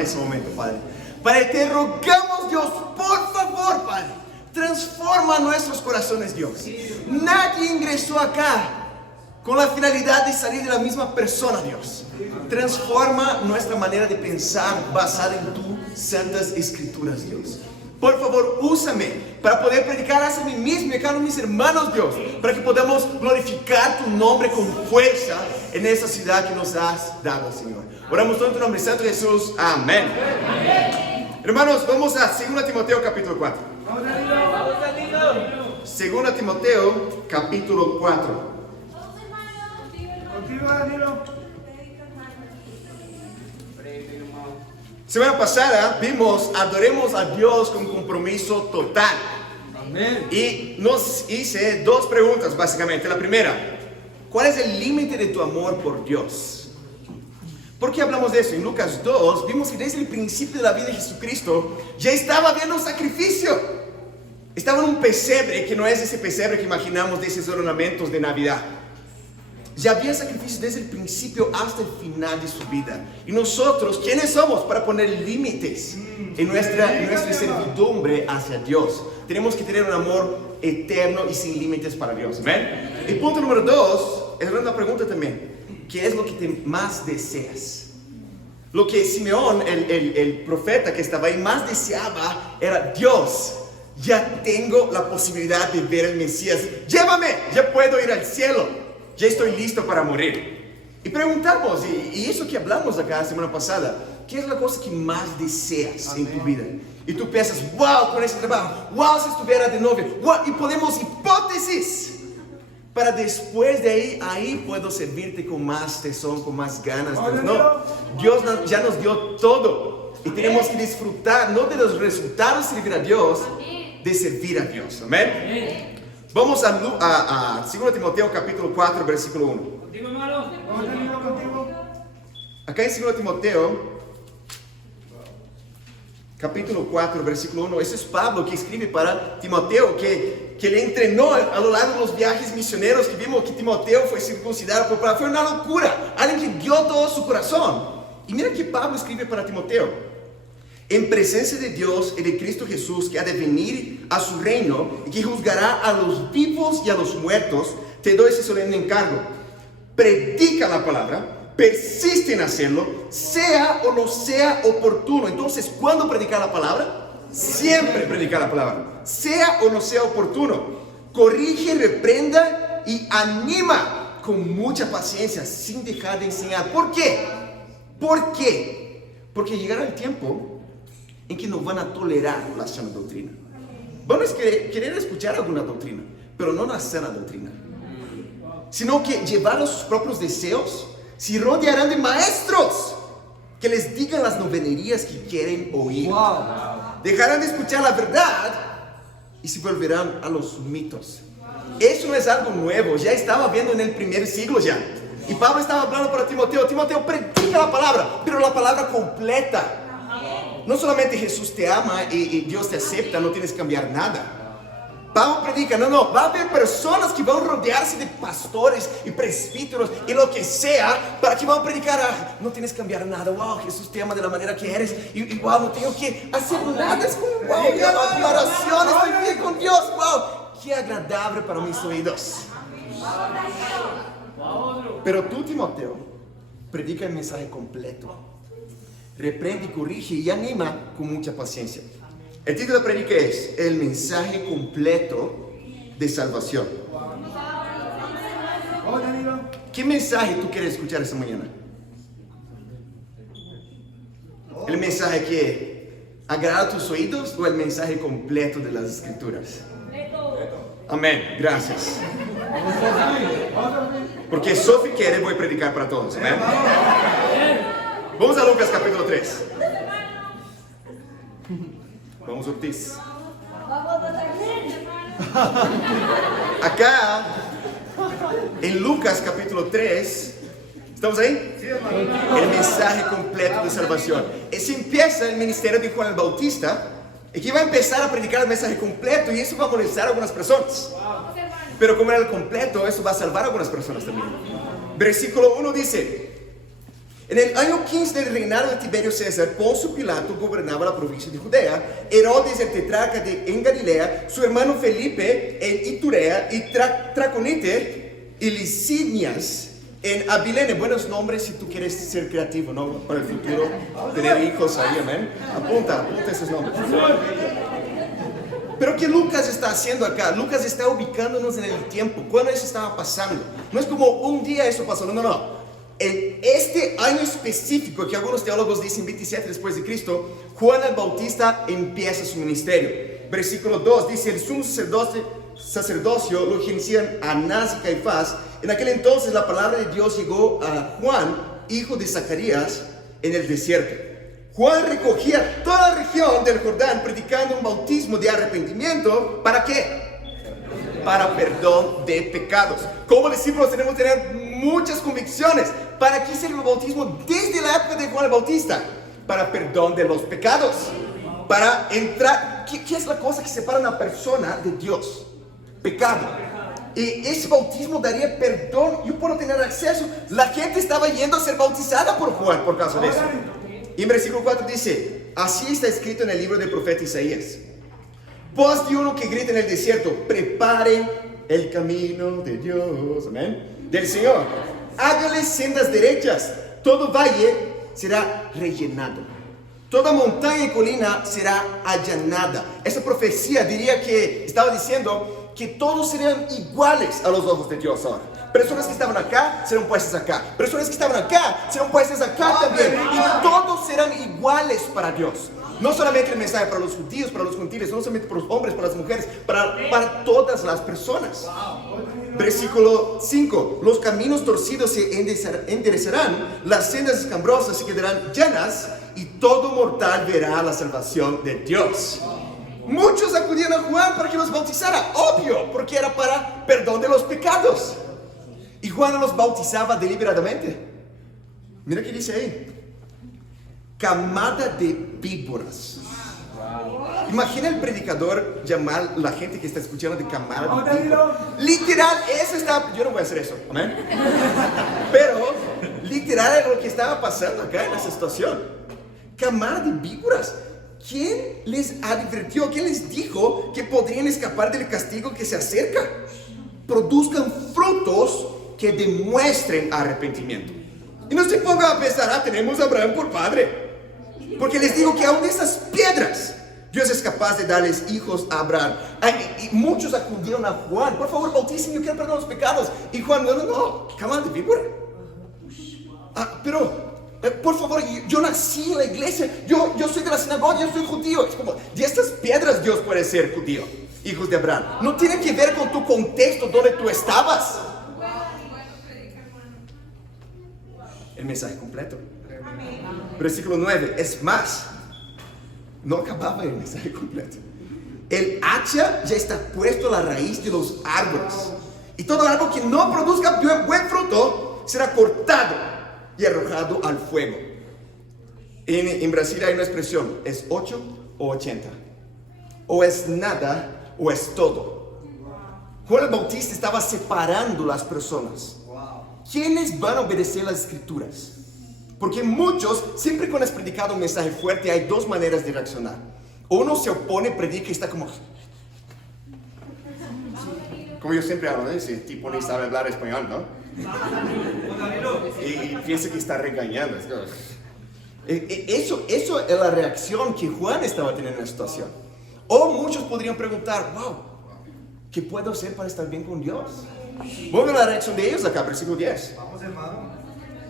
En ese momento, Padre. Padre, te rogamos, Dios, por favor, Padre, transforma nuestros corazones, Dios. Nadie ingresó acá con la finalidad de salir de la misma persona, Dios. Transforma nuestra manera de pensar basada en tus santas escrituras, Dios. Por favor, úsame para poder predicar hacia mí mismo y a cada uno de mis hermanos, Dios, para que podamos glorificar tu nombre con fuerza en esa ciudad que nos has dado, Señor. Oramos todo en tu nombre, Santo Jesús. Amén. Hermanos, vamos a 2 Timoteo capítulo 4. 2 Timoteo capítulo 4. Semana pasada vimos adoremos a Dios con compromiso total. Amén. Y nos hice dos preguntas básicamente. La primera, ¿cuál es el límite de tu amor por Dios? ¿Por qué hablamos de eso? En Lucas 2 vimos que desde el principio de la vida de Jesucristo ya estaba habiendo un sacrificio. Estaba en un pesebre que no es ese pesebre que imaginamos de esos ornamentos de Navidad. Ya había sacrificios desde el principio hasta el final de su vida. Y nosotros, ¿quiénes somos para poner límites en nuestra servidumbre hacia Dios? Tenemos que tener un amor eterno y sin límites para Dios. ¿Ven? El punto número 2 es una pregunta también. ¿Qué es lo que más deseas? Lo que Simeón, el profeta que estaba ahí, más deseaba era: Dios, ya tengo la posibilidad de ver al Mesías. Llévame, ya puedo ir al cielo. Ya estoy listo para morir. Y preguntamos, y eso que hablamos acá la semana pasada, ¿qué es la cosa que más deseas en tu vida? Y tú piensas, wow, con ese trabajo, wow, si estuviera de novio, wow, y ponemos hipótesis para después de ahí puedo servirte con más tesón, con más ganas. Dios, no, Dios ya nos dio todo y tenemos que disfrutar, no de los resultados de servir a Dios, de servir a Dios. Amén. Vamos a 2 Timoteo capítulo 4 versículo 1. Contigo, hermano. Acá en 2 Timoteo capítulo 4 versículo 1. Ese es Pablo que escribe para Timoteo, que le entrenó a lo largo de los viajes misioneros, que vimos que Timoteo fue circuncidado por Pablo. Fue una locura. Alguien que dio todo su corazón. Y mira que Pablo escribe para Timoteo: en presencia de Dios y de Cristo Jesús, que ha de venir a su reino y que juzgará a los vivos y a los muertos, te doy ese solemne encargo. Predica la palabra, persiste en hacerlo, sea o no sea oportuno. Entonces, ¿cuándo predicar la palabra? Siempre predicar la palabra, sea o no sea oportuno. Corrige, reprenda y anima con mucha paciencia, sin dejar de enseñar. ¿Por qué? ¿Por qué? Porque llegará el tiempo en que no van a tolerar la sana doctrina. Van a querer escuchar alguna doctrina, pero no la sana doctrina, sino que llevar a sus propios deseos. Se rodearán de maestros que les digan las novenerías que quieren oír. Dejarán de escuchar la verdad y se volverán a los mitos. Eso no es algo nuevo, ya estaba viendo en el primer siglo ya. Y Pablo estaba hablando para Timoteo: Timoteo, predica la palabra, pero la palabra completa. No solamente Jesús te ama y Dios te acepta, no tienes que cambiar nada. Pablo predica, no, va a haber personas que van a rodearse de pastores y presbíteros y lo que sea, para que van a predicar, no tienes que cambiar nada. Wow, Jesús te ama de la manera que eres y wow, no tengo que hacer nada. Es como, wow, yo hago mi oración, estoy bien con Dios. Wow, qué agradable para mis oídos. Pero tú, Timoteo, predica el mensaje completo. Reprende, corrige y anima con mucha paciencia. El título de la predica es el mensaje completo de salvación. ¿Qué mensaje tú quieres escuchar esta mañana? ¿El mensaje que agrada tus oídos o el mensaje completo de las escrituras? Amén, gracias. Porque Sophie quiere, voy a predicar para todos. Amén. Vamos a Lucas capítulo 3. Vamos, Ortiz. Acá, en Lucas capítulo 3, ¿estamos ahí? El mensaje completo de salvación. Se empieza el ministerio de Juan el Bautista, y que va a empezar a predicar el mensaje completo, y eso va a molestar a algunas personas. Pero como era el completo, eso va a salvar a algunas personas también. Versículo 1 dice: En el año 15 del reinado de Tiberio César, Poncio Pilato gobernaba la provincia de Judea, Herodes el tetrarca en Galilea, su hermano Felipe en Iturea y Traconite y Lisinias en Abilene. Buenos nombres si tú quieres ser creativo, ¿no? Para el futuro, tener hijos ahí, amén. Apunta esos nombres. Pero ¿qué Lucas está haciendo acá? Lucas está ubicándonos en el tiempo. ¿Cuándo eso estaba pasando? No es como un día eso pasó, no. En este año específico, que algunos teólogos dicen 27 después de Cristo, Juan el Bautista empieza su ministerio. Versículo 2 dice: el sumo sacerdocio lo ejercían Anás y Caifás. En aquel entonces la palabra de Dios llegó a Juan, hijo de Zacarías, en el desierto. Juan recogía toda la región del Jordán predicando un bautismo de arrepentimiento. ¿Para qué? Para perdón de pecados. Como discípulos tenemos que tener muchas convicciones. ¿Para qué sirve el bautismo desde la época de Juan el Bautista? Para perdón de los pecados. Para entrar. ¿Qué es la cosa que separa a una persona de Dios? Pecado. Y ese bautismo daría perdón. Yo puedo tener acceso. La gente estaba yendo a ser bautizada por Juan por causa de eso. Y en versículo 4 dice: así está escrito en el libro del profeta Isaías. Voz de uno que grita en el desierto: preparen el camino de Dios, amén, del Señor. Hágale sendas derechas. Todo valle será rellenado. Toda montaña y colina será allanada. Esa profecía diría que estaba diciendo que todos serían iguales a los ojos de Dios ahora. Personas que estaban acá serán puestas acá. Personas que estaban acá serán puestas acá también. Y todos serán iguales para Dios. No solamente el mensaje para los judíos, para los gentiles, no solamente para los hombres, para las mujeres, para todas las personas. Versículo 5: los caminos torcidos se enderezarán, las sendas escambrosas se quedarán llanas, y todo mortal verá la salvación de Dios. Muchos acudían a Juan para que los bautizara, obvio, porque era para perdón de los pecados. Y Juan no los bautizaba deliberadamente. Mira qué dice ahí: camada de víboras. Imagina el predicador llamar a la gente que está escuchando de camada de víboras. Literal, eso está. Yo no voy a hacer eso, amén. Pero literal era lo que estaba pasando acá en esa situación. Camada de víboras. ¿Quién les advirtió? ¿Quién les dijo que podrían escapar del castigo que se acerca? Produzcan frutos que demuestren arrepentimiento. Y no se ponga a pensar: tenemos a Abraham por padre. Porque les digo que aún de esas piedras Dios es capaz de darles hijos a Abraham. Y muchos acudieron a Juan: por favor, bautícenme, yo quiero perdonar los pecados. Y Juan: no, cámara de víbora. Pero por favor, yo nací en la iglesia, yo soy de la sinagoga, yo soy judío. Es como, de estas piedras Dios puede ser judío, hijos de Abraham. No tiene que ver con tu contexto, donde tú estabas. El mensaje completo. Versículo 9. Es más, no acababa el mensaje completo. El hacha ya está puesto a la raíz de los árboles, y todo árbol que no produzca buen fruto será cortado y arrojado al fuego. En Brasil hay una expresión: es 8 o 80. O es nada o es todo. Juan el Bautista estaba separando las personas. ¿Quiénes van a obedecer las escrituras? Porque muchos, siempre cuando has predicado un mensaje fuerte, hay dos maneras de reaccionar. Uno se opone, predica y está como yo siempre hablo, ¿no? Ese tipo ni sabe hablar español, ¿no? Y piensa que está regañando. Eso es la reacción que Juan estaba teniendo en la situación. O muchos podrían preguntar: wow, ¿qué puedo hacer para estar bien con Dios? Vamos a ver la reacción de ellos acá, versículo 10. Vamos, hermano.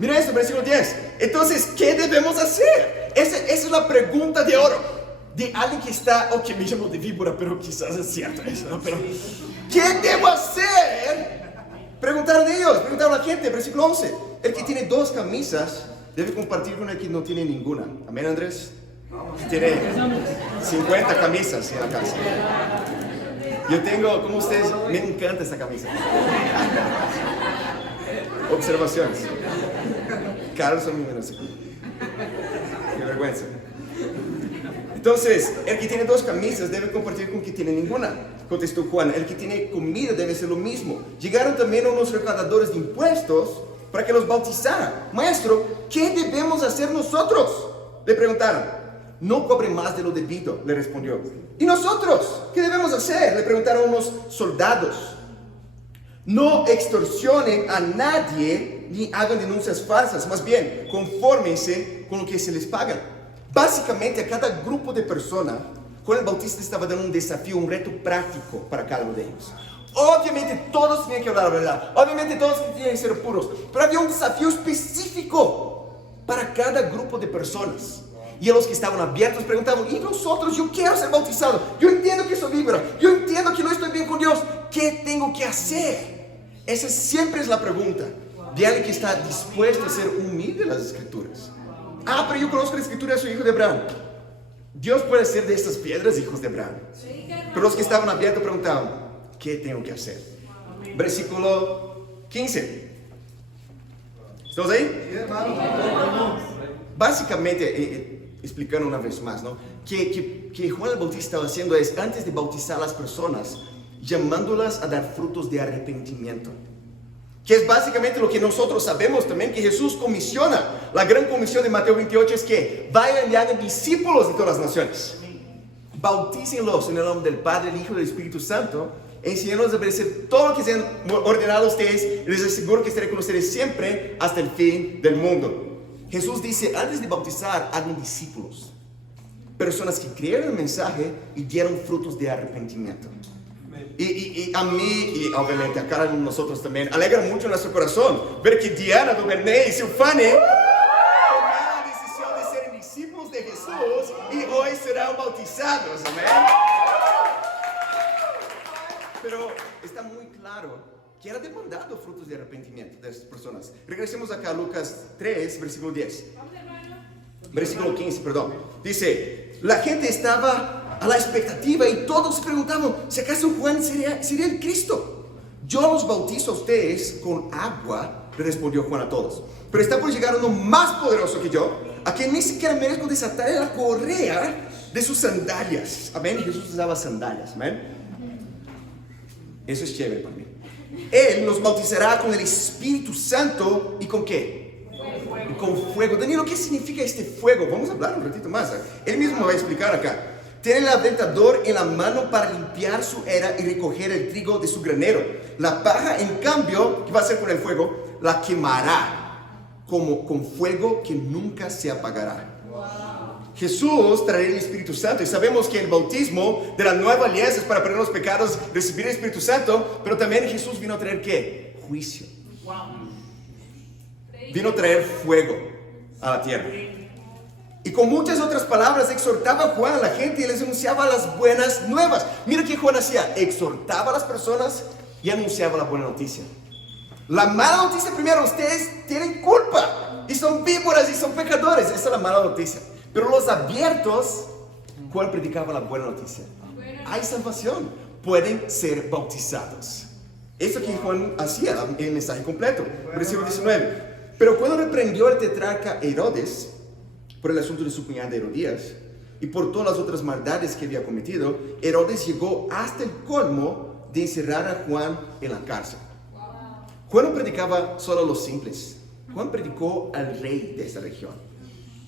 Mira esto, versículo 10. Entonces, ¿qué debemos hacer? Esa es la pregunta de oro de alguien que está, que me llamo de víbora, pero quizás es cierto eso, ¿no? Pero, ¿qué debo hacer? Preguntaron ellos, preguntaron a la gente, versículo 11. El que tiene 2 camisas debe compartir con el que no tiene ninguna. Amén, Andrés. Tiene 50 camisas en la casa. Yo tengo, como ustedes, me encanta esta camisa. Observaciones. Caros son menos. Qué vergüenza. Entonces, el que tiene 2 camisas debe compartir con el que tiene ninguna. Contestó Juan: el que tiene comida debe ser lo mismo. Llegaron también unos recaudadores de impuestos para que los bautizara. Maestro, ¿qué debemos hacer nosotros? Le preguntaron. No cobre más de lo debido, le respondió. ¿Y nosotros? ¿Qué debemos hacer? Le preguntaron unos soldados. No extorsionen a nadie ni hagan denuncias falsas. Más bien, confórmense con lo que se les paga. Básicamente, a cada grupo de personas, Juan el Bautista estaba dando un desafío, un reto práctico para cada uno de ellos. Obviamente todos tenían que hablar la verdad. Obviamente todos tenían que ser puros. Pero había un desafío específico para cada grupo de personas. Y a los que estaban abiertos preguntaban, ¿y nosotros? Yo quiero ser bautizado. Yo entiendo que eso vibra. Yo entiendo que no estoy bien con Dios. ¿Qué tengo que hacer? Esa siempre es la pregunta de alguien que está dispuesto a ser humilde en las Escrituras. Pero yo conozco la Escritura, soy hijo de Abraham. Dios puede ser de estas piedras hijos de Abraham. Pero los que estaban abiertos preguntaban, ¿qué tengo que hacer? Versículo 15. ¿Estamos ahí? Básicamente, explicando una vez más, ¿no? Que Juan el Bautista estaba haciendo es, antes de bautizar a las personas, llamándolas a dar frutos de arrepentimiento. Que es básicamente lo que nosotros sabemos también, que Jesús comisiona. La gran comisión de Mateo 28 es que vayan y hagan discípulos de todas las naciones. Bautícenlos en el nombre del Padre, del Hijo y del Espíritu Santo, enseñándolos a obedecer todo lo que se han ordenado a ustedes, y les aseguro que estaré con ustedes siempre hasta el fin del mundo. Jesús dice, antes de bautizar, hagan discípulos. Personas que creyeron el mensaje y dieron frutos de arrepentimiento. Y a mí, y obviamente a cada uno de nosotros también, alegra mucho nuestro corazón ver que Diana, Duvernay y Silfane tomaron la decisión de ser discípulos de Jesús y hoy serán bautizados. Amén. Pero está muy claro que era demandado frutos de arrepentimiento de estas personas. Regresemos acá a Lucas 3, versículo 10. Versículo 15, perdón. Dice, la gente estaba a la expectativa y todos se preguntaban, si acaso Juan sería el Cristo. Yo los bautizo a ustedes con agua, le respondió Juan a todos. Pero está por llegar uno más poderoso que yo, a quien ni siquiera merezco desatar la correa de sus sandalias. Amén. Jesús usaba sandalias. Amén. Eso es chévere para mí. Él nos bautizará con el Espíritu Santo y ¿con qué? Fuego. Con fuego. Danilo, ¿qué significa este fuego? Vamos a hablar un ratito más. Él mismo me va a explicar acá. Tiene el aventador en la mano para limpiar su era y recoger el trigo de su granero. La paja, en cambio, ¿qué va a hacer con el fuego? La quemará como con fuego que nunca se apagará. Jesús traerá el Espíritu Santo y sabemos que el bautismo de la nueva alianza es para perdonar los pecados, recibir el Espíritu Santo, pero también Jesús vino a traer ¿qué? Juicio. Vino a traer fuego a la tierra. Y con muchas otras palabras exhortaba a Juan a la gente y les anunciaba las buenas nuevas. Mira qué Juan hacía, exhortaba a las personas y anunciaba la buena noticia. La mala noticia primero, ustedes tienen culpa y son víboras y son pecadores. Esa es la mala noticia. Pero los abiertos, Juan predicaba la buena noticia. Hay salvación, pueden ser bautizados. Eso que Juan hacía, el mensaje completo. Versículo 19. Pero cuando reprendió el tetrarca Herodes por el asunto de su cuñada Herodías y por todas las otras maldades que había cometido, Herodes llegó hasta el colmo de encerrar a Juan en la cárcel. Juan no predicaba solo a los simples. Juan predicó al rey de esta región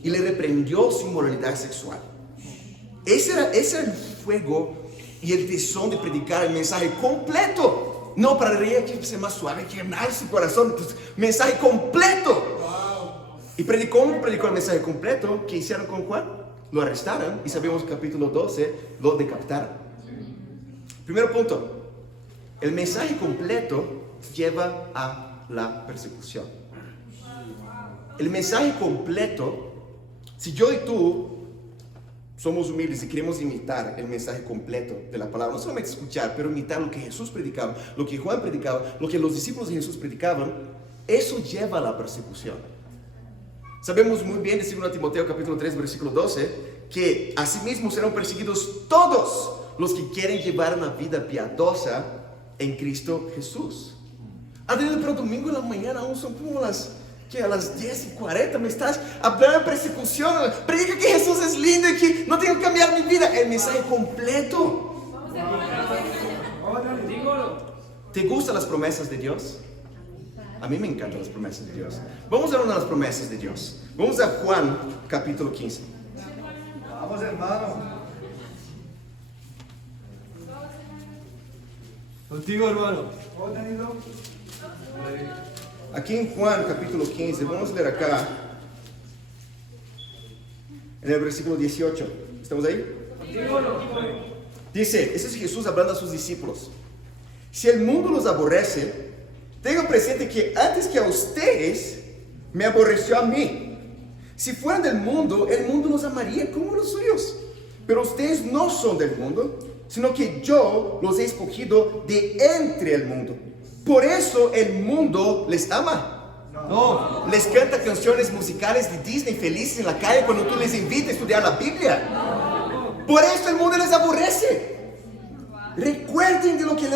y le reprendió su inmoralidad sexual. Ese era el fuego y el tesón de predicar el mensaje completo. No para el rey que sea más suave, que llenar su corazón. Pues, mensaje completo. Y predicó el mensaje completo. ¿Qué hicieron con Juan? Lo arrestaron y sabemos capítulo 12 lo decapitaron. Primer punto, el mensaje completo lleva a la persecución. El mensaje completo, si yo y tú somos humildes y queremos imitar el mensaje completo de la palabra, no solamente escuchar, pero imitar lo que Jesús predicaba, lo que Juan predicaba, lo que los discípulos de Jesús predicaban, eso lleva a la persecución. Sabemos muy bien de 2 Timoteo capítulo 3 versículo 12 que asimismo serán perseguidos todos los que quieren llevar una vida piadosa en Cristo Jesús. Pero domingo en la mañana aún son como a las 10:40 me estás hablando de persecución. Predica que Jesús es lindo y que no tengo que cambiar mi vida. El mensaje completo. ¿Te gustan las promesas de Dios? A mí me encantan las promesas de Dios. Vamos a una de las promesas de Dios. Vamos a Juan, capítulo 15. Vamos, hermano. Contigo, hermano. Aquí en Juan, capítulo 15, vamos a leer acá, en el versículo 18. ¿Estamos ahí? Dice, ese es Jesús hablando a sus discípulos. Si el mundo los aborrece, tengan presente que antes que a ustedes, me aborreció a mí. Si fueran del mundo, el mundo los amaría como los suyos. Pero ustedes no son del mundo, sino que yo los he escogido de entre el mundo. Por eso el mundo les ama. No. Les canta canciones musicales de Disney felices en la calle cuando tú les invitas a estudiar la Biblia. Por eso el mundo les aborrece. Recuerden de lo que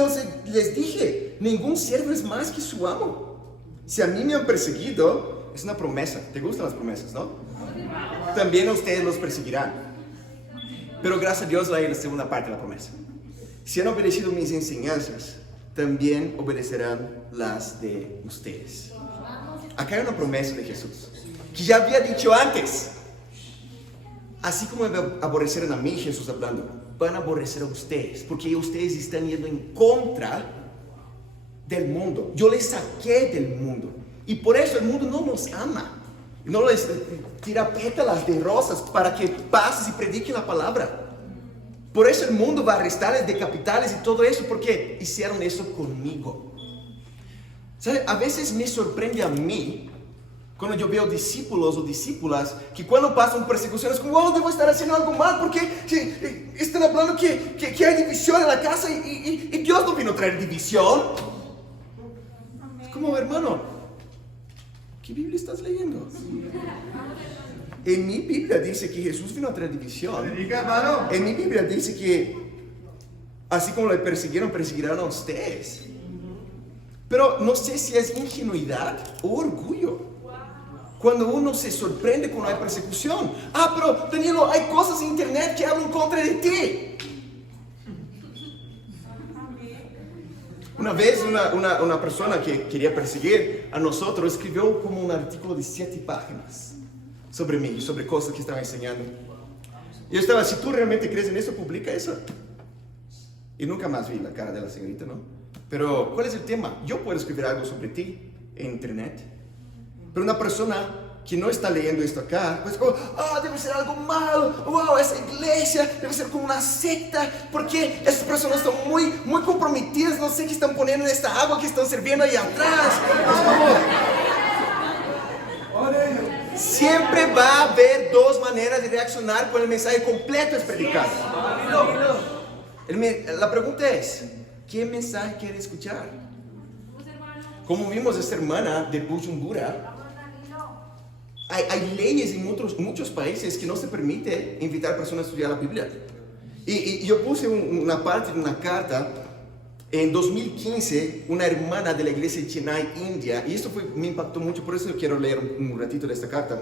les dije. Ningún siervo es más que su amo. Si a mí me han perseguido, es una promesa. ¿Te gustan las promesas, no? También a ustedes los perseguirán. Pero gracias a Dios hay la segunda parte de la promesa. Si han obedecido mis enseñanzas, también obedecerán las de ustedes. Acá hay una promesa de Jesús, que ya había dicho antes. Así como me aborrecieron a mí, Jesús hablando, van a aborrecer a ustedes, porque ustedes están yendo en contra del mundo. Yo les saqué del mundo, y por eso el mundo no nos ama. No les tira pétalas de rosas para que pases y predique la palabra. Por eso el mundo va a arrestarles de capitales y todo eso, porque hicieron eso conmigo. ¿Sabe? A veces me sorprende a mí, cuando yo veo discípulos o discípulas, que cuando pasan persecuciones, como, oh, debo estar haciendo algo mal, porque están hablando que hay división en la casa y Dios no vino a traer división. Es como, hermano, ¿qué Biblia estás leyendo? En mi Biblia dice que Jesús vino a traer división. En mi Biblia dice que así como le persiguieron, perseguirán a ustedes. Pero no sé si es ingenuidad o orgullo cuando uno se sorprende cuando hay persecución. Ah, pero Danilo, hay cosas en internet que hablan contra de ti. Una vez una persona que quería perseguir a nosotros escribió como un artículo de 7 páginas sobre mí, sobre cosas que estaba enseñando. Y yo estaba, si tú realmente crees en eso, publica eso. Y nunca más vi la cara de la señorita, ¿no? Pero, ¿cuál es el tema? Yo puedo escribir algo sobre ti en internet, pero una persona que no está leyendo esto acá, pues como, debe ser algo malo, wow, esa iglesia debe ser como una secta, porque esas personas están muy comprometidas, no sé qué están poniendo en esta agua que están sirviendo ahí atrás. Siempre va a haber dos maneras de reaccionar cuando el mensaje completo es predicado. La pregunta es, ¿qué mensaje quiere escuchar? Como vimos esta hermana de Bujumbura, hay leyes en muchos países que no se permite invitar a personas a estudiar la Biblia. Y yo puse una parte de una carta. En 2015, una hermana de la iglesia de Chennai, India, y esto me impactó mucho, por eso quiero leer un ratito de esta carta.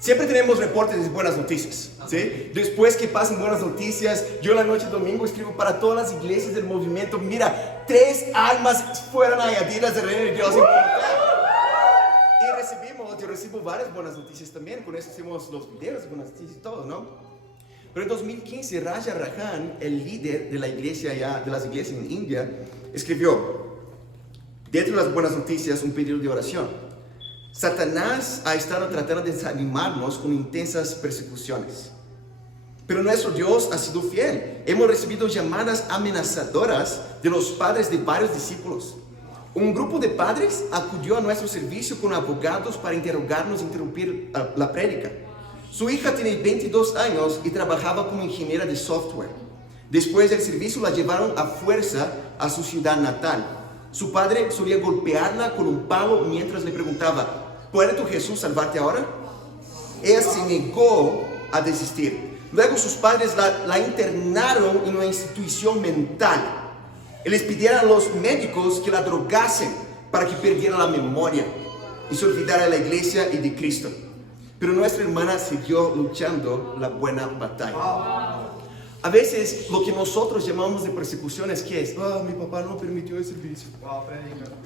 Siempre tenemos reportes de buenas noticias, ¿sí? Después que pasen buenas noticias, yo la noche de domingo escribo para todas las iglesias del movimiento, mira, 3 almas fueron añadidas del reino de Dios en Bogotá. Y yo recibo varias buenas noticias también, con eso hacemos los videos de buenas noticias y todo, ¿no? Pero en 2015, Raja Rajan, el líder de la iglesia de las iglesias en India, escribió, dentro de las buenas noticias, un pedido de oración. Satanás ha estado tratando de desanimarnos con intensas persecuciones. Pero nuestro Dios ha sido fiel. Hemos recibido llamadas amenazadoras de los padres de varios discípulos. Un grupo de padres acudió a nuestro servicio con abogados para interrogarnos e interrumpir la prédica. Su hija tiene 22 años y trabajaba como ingeniera de software. Después del servicio la llevaron a fuerza a su ciudad natal. Su padre solía golpearla con un palo mientras le preguntaba, ¿puede tu Jesús salvarte ahora? Ella se negó a desistir. Luego sus padres la internaron en una institución mental. Y les pidieron a los médicos que la drogasen para que perdiera la memoria y se olvidara de la iglesia y de Cristo. Pero nuestra hermana siguió luchando la buena batalla. A veces lo que nosotros llamamos de persecución es que es, mi papá no permitió el servicio.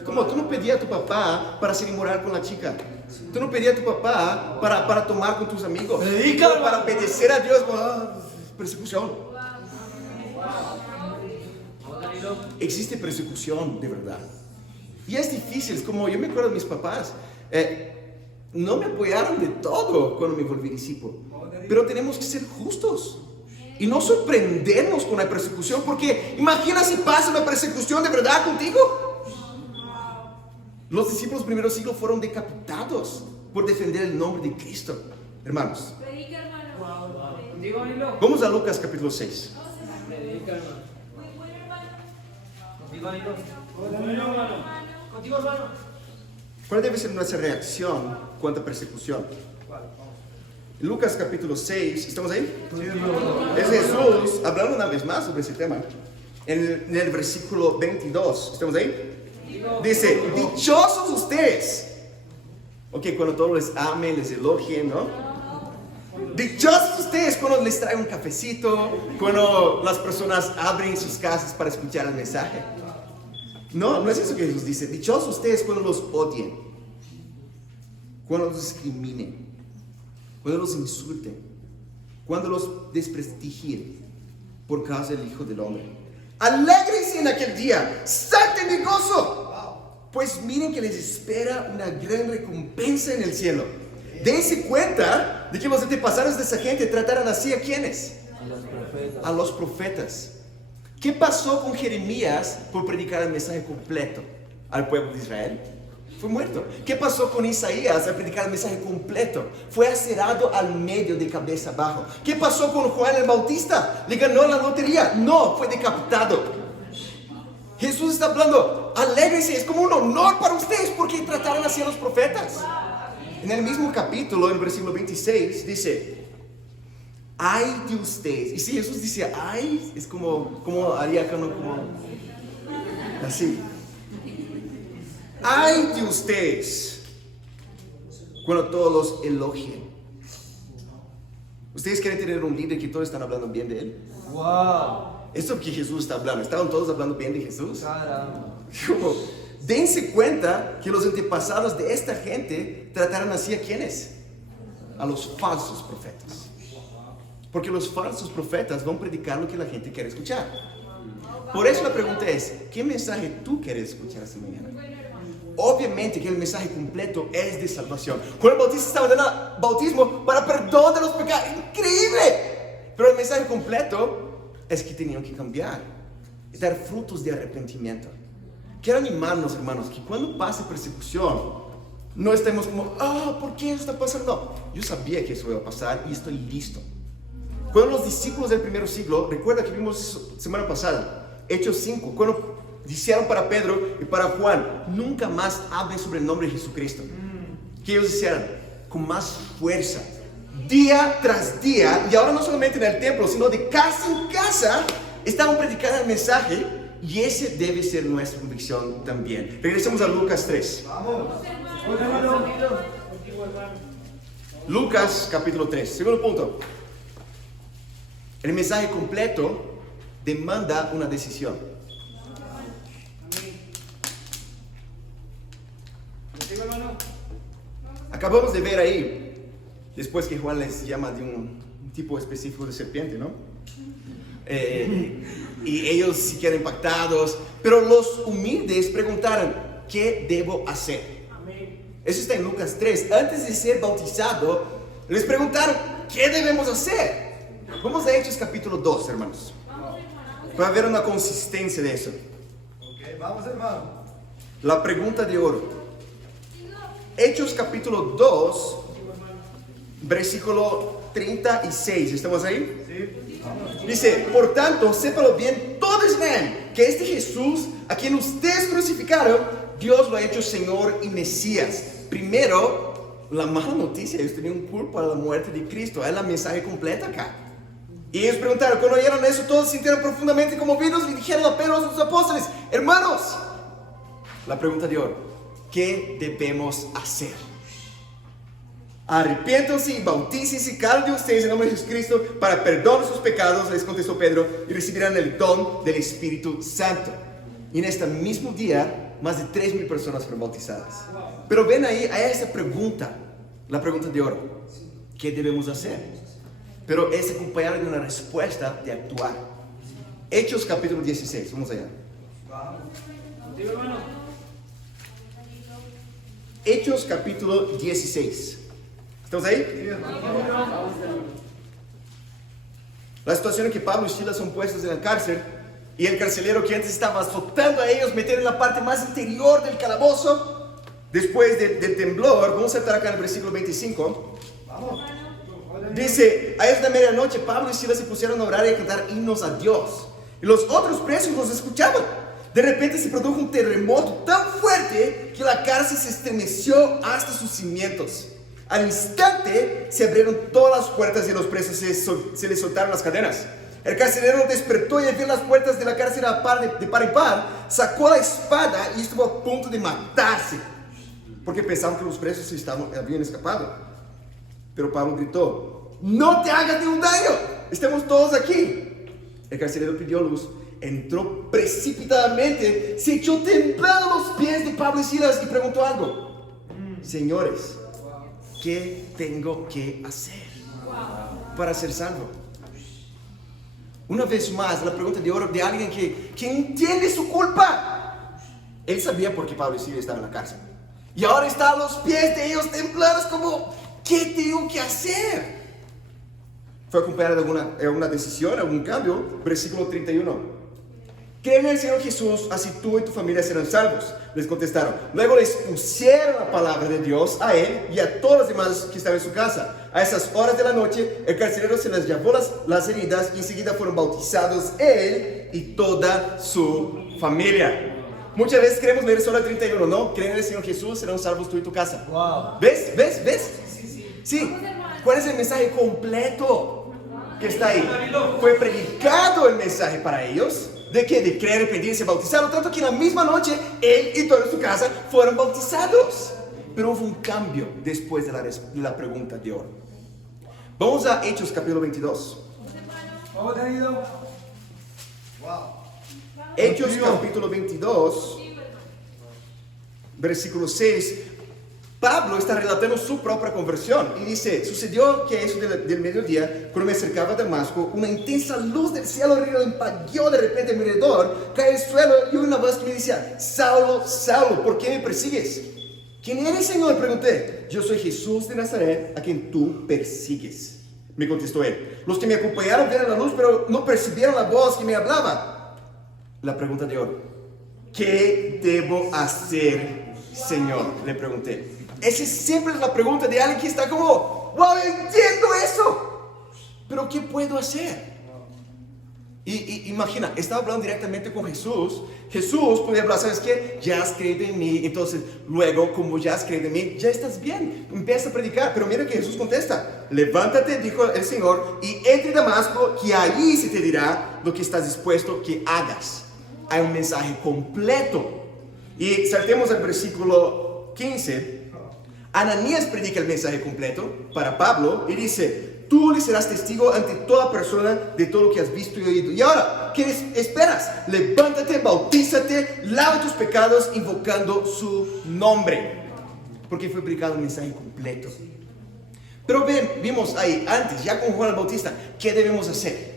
Como tú no pedías a tu papá para ser inmoral con la chica. Tú no pedías a tu papá para tomar con tus amigos. Para obedecer a Dios. Persecución. Existe persecución de verdad. Y es difícil, es como yo me acuerdo de mis papás. No me apoyaron de todo cuando me volví discípulo. Pero tenemos que ser justos. Y no sorprendernos con la persecución, porque imagina si pasa una persecución de verdad contigo. Los discípulos del primer siglo fueron decapitados por defender el nombre de Cristo. Hermanos, vamos a Lucas capítulo 6. ¿Cuál debe ser nuestra reacción cuando a persecución? Lucas capítulo 6, ¿estamos ahí? Es Jesús hablando una vez más sobre ese tema. En el versículo 22, ¿estamos ahí? Dice, dichosos ustedes. Ok, cuando todos les amen, les elogien, ¿no? Dichosos ustedes cuando les traen un cafecito, cuando las personas abren sus casas para escuchar el mensaje. No es eso que Jesús dice. Dichosos ustedes cuando los odien, cuando los discriminen, cuando los insulten, cuando los desprestigien por causa del Hijo del Hombre. Alégrense en aquel día, salten de gozo, pues miren que les espera una gran recompensa en el cielo. Dense cuenta de que los antepasados de esa gente trataron así a ¿quiénes? A los profetas. ¿Qué pasó con Jeremías por predicar el mensaje completo al pueblo de Israel? Fue muerto. ¿Qué pasó con Isaías al predicar el mensaje completo? Fue aserrado al medio de cabeza abajo. ¿Qué pasó con Juan el Bautista? ¿Le ganó la lotería? No, fue decapitado. Jesús está hablando, alégrense, es como un honor para ustedes porque trataron así a los profetas. En el mismo capítulo, en el versículo 26, dice, ay de ustedes. Y si Jesús dice ay, es como haría como así. Ay de ustedes cuando todos los elogien. ¿Ustedes quieren tener un líder que todos están hablando bien de él? Wow. Esto que Jesús está hablando, ¿estaban todos hablando bien de Jesús? Caramba. Dense cuenta que los antepasados de esta gente trataron así a ¿quiénes? A los falsos profetas. Porque los falsos profetas van a predicar lo que la gente quiere escuchar. Por eso la pregunta es, ¿qué mensaje tú quieres escuchar esta mañana? Obviamente que el mensaje completo es de salvación. Juan el Bautista estaba dando bautismo para perdón de los pecados. ¡Increíble! Pero el mensaje completo es que tenían que cambiar, dar frutos de arrepentimiento. Quiero animarnos, hermanos, que cuando pase persecución, no estemos como, ¿por qué eso está pasando? No, yo sabía que eso iba a pasar y estoy listo. Cuando los discípulos del primer siglo, recuerda que vimos semana pasada, Hechos 5, cuando dijeron para Pedro y para Juan, nunca más hablen sobre el nombre de Jesucristo. Que ellos hicieran con más fuerza, día tras día, y ahora no solamente en el templo, sino de casa en casa, estaban predicando el mensaje, y ese debe ser nuestra convicción también. Regresemos a Lucas 3. Vamos. Lucas capítulo 3, segundo punto. El mensaje completo demanda una decisión. Acabamos de ver ahí, después que Juan les llama de un tipo específico de serpiente, ¿no? Y ellos se quedan impactados, pero los humildes preguntaron, ¿qué debo hacer? Eso está en Lucas 3. Antes de ser bautizado, les preguntaron, ¿qué debemos hacer? Vamos a Hechos capítulo 2, hermanos, para ver una consistencia de eso. Ok, vamos, hermano. La pregunta de oro. Hechos capítulo 2, versículo 36. ¿Estamos ahí? Sí. Vamos. Dice, por tanto, sépalo bien todo Israel, que este Jesús, a quien ustedes crucificaron, Dios lo ha hecho Señor y Mesías. Primero, la mala noticia, ellos tenían culpa de la muerte de Cristo. Es la mensaje completa acá. Y ellos preguntaron, cuando oyeron eso, todos se sintieron profundamente conmovidos y dijeron a Pedro y a sus apóstoles, hermanos, la pregunta de oro, ¿qué debemos hacer? Arrepiéntanse y bautícense cada uno de ustedes en nombre de Jesucristo para perdón de sus pecados, les contestó Pedro, y recibirán el don del Espíritu Santo. Y en este mismo día, más de 3,000 personas fueron bautizadas. Pero ven ahí a esa pregunta, la pregunta de oro. ¿Qué debemos hacer? Pero es acompañada de una respuesta de actuar. Hechos capítulo 16, vamos allá. Hechos capítulo 16. ¿Estamos ahí? La situación en que Pablo y Silas son puestos en la cárcel y el carcelero que antes estaba azotando a ellos, meter en la parte más interior del calabozo, después del temblor. Vamos a estar acá en el versículo 25. Dice, a esta medianoche Pablo y Silas se pusieron a orar y a cantar himnos a Dios, y los otros presos los escuchaban. De repente se produjo un terremoto tan fuerte que la cárcel se estremeció hasta sus cimientos. Al instante se abrieron todas las puertas y a los presos se les soltaron las cadenas. El carcelero despertó y al ver las puertas de la cárcel de par en par, sacó la espada y estuvo a punto de matarse, porque pensaban que los presos habían escapado. Pero Pablo gritó, no te hagas ningún daño, estamos todos aquí. El carcelero pidió luz, entró precipitadamente, se echó temblando a los pies de Pablo y Silas y preguntó algo. Señores, ¿qué tengo que hacer para ser salvo? Una vez más, la pregunta de oro de alguien que entiende su culpa. Él sabía por qué Pablo y Silas estaban en la cárcel. Y ahora está a los pies de ellos temblados como, ¿qué tengo que hacer? Fue acompañada de una decisión, algún cambio. Versículo 31. Creen en el Señor Jesús, así tú y tu familia serán salvos. Les contestaron. Luego les pusieron la palabra de Dios a él y a todos los demás que estaban en su casa. A esas horas de la noche, el carcelero se les lavó las heridas y enseguida fueron bautizados él y toda su familia. Muchas veces queremos leer solo el 31, ¿no? Creen en el Señor Jesús, serán salvos tú y tu casa. Wow. ¿Ves? Sí. ¿Cuál es el mensaje completo que está ahí? Fue predicado el mensaje para ellos. ¿De qué? De creer, arrepentirse, bautizarlo. Tanto que en la misma noche, él y toda su casa fueron bautizados. Pero hubo un cambio después de la pregunta de oro. Vamos a Hechos capítulo 22. Vamos, Danilo. Wow. Hechos capítulo 22, versículo 6. Pablo está relatando su propia conversión y dice, sucedió que a eso del mediodía, cuando me acercaba a Damasco, una intensa luz del cielo relámpagueó de repente a mi alrededor, caí al suelo y oí una voz que me decía, Saulo, Saulo, ¿por qué me persigues? ¿Quién eres, Señor? Pregunté. Yo soy Jesús de Nazaret, a quien tú persigues. Me contestó él. Los que me acompañaron vieron la luz, pero no percibieron la voz que me hablaba. La pregunta de oro. ¿Qué debo hacer, Señor? Le pregunté. Esa siempre es la pregunta de alguien que está como, wow, entiendo eso, pero ¿qué puedo hacer? Y imagina, estaba hablando directamente con Jesús. Jesús podía hablar, ¿sabes qué? Ya has creído en mí, entonces luego, como ya has creído en mí, ya estás bien, empieza a predicar. Pero mira que Jesús contesta, levántate, dijo el Señor, y entre a Damasco, que allí se te dirá lo que estás dispuesto que hagas. Hay un mensaje completo. Y saltemos al versículo 15. Ananías predica el mensaje completo para Pablo y dice, tú le serás testigo ante toda persona de todo lo que has visto y oído. Y ahora, ¿qué esperas? Levántate, bautízate, lava tus pecados invocando su nombre. Porque fue predicado un mensaje completo. Pero vimos ahí antes, ya con Juan el Bautista, ¿qué debemos hacer?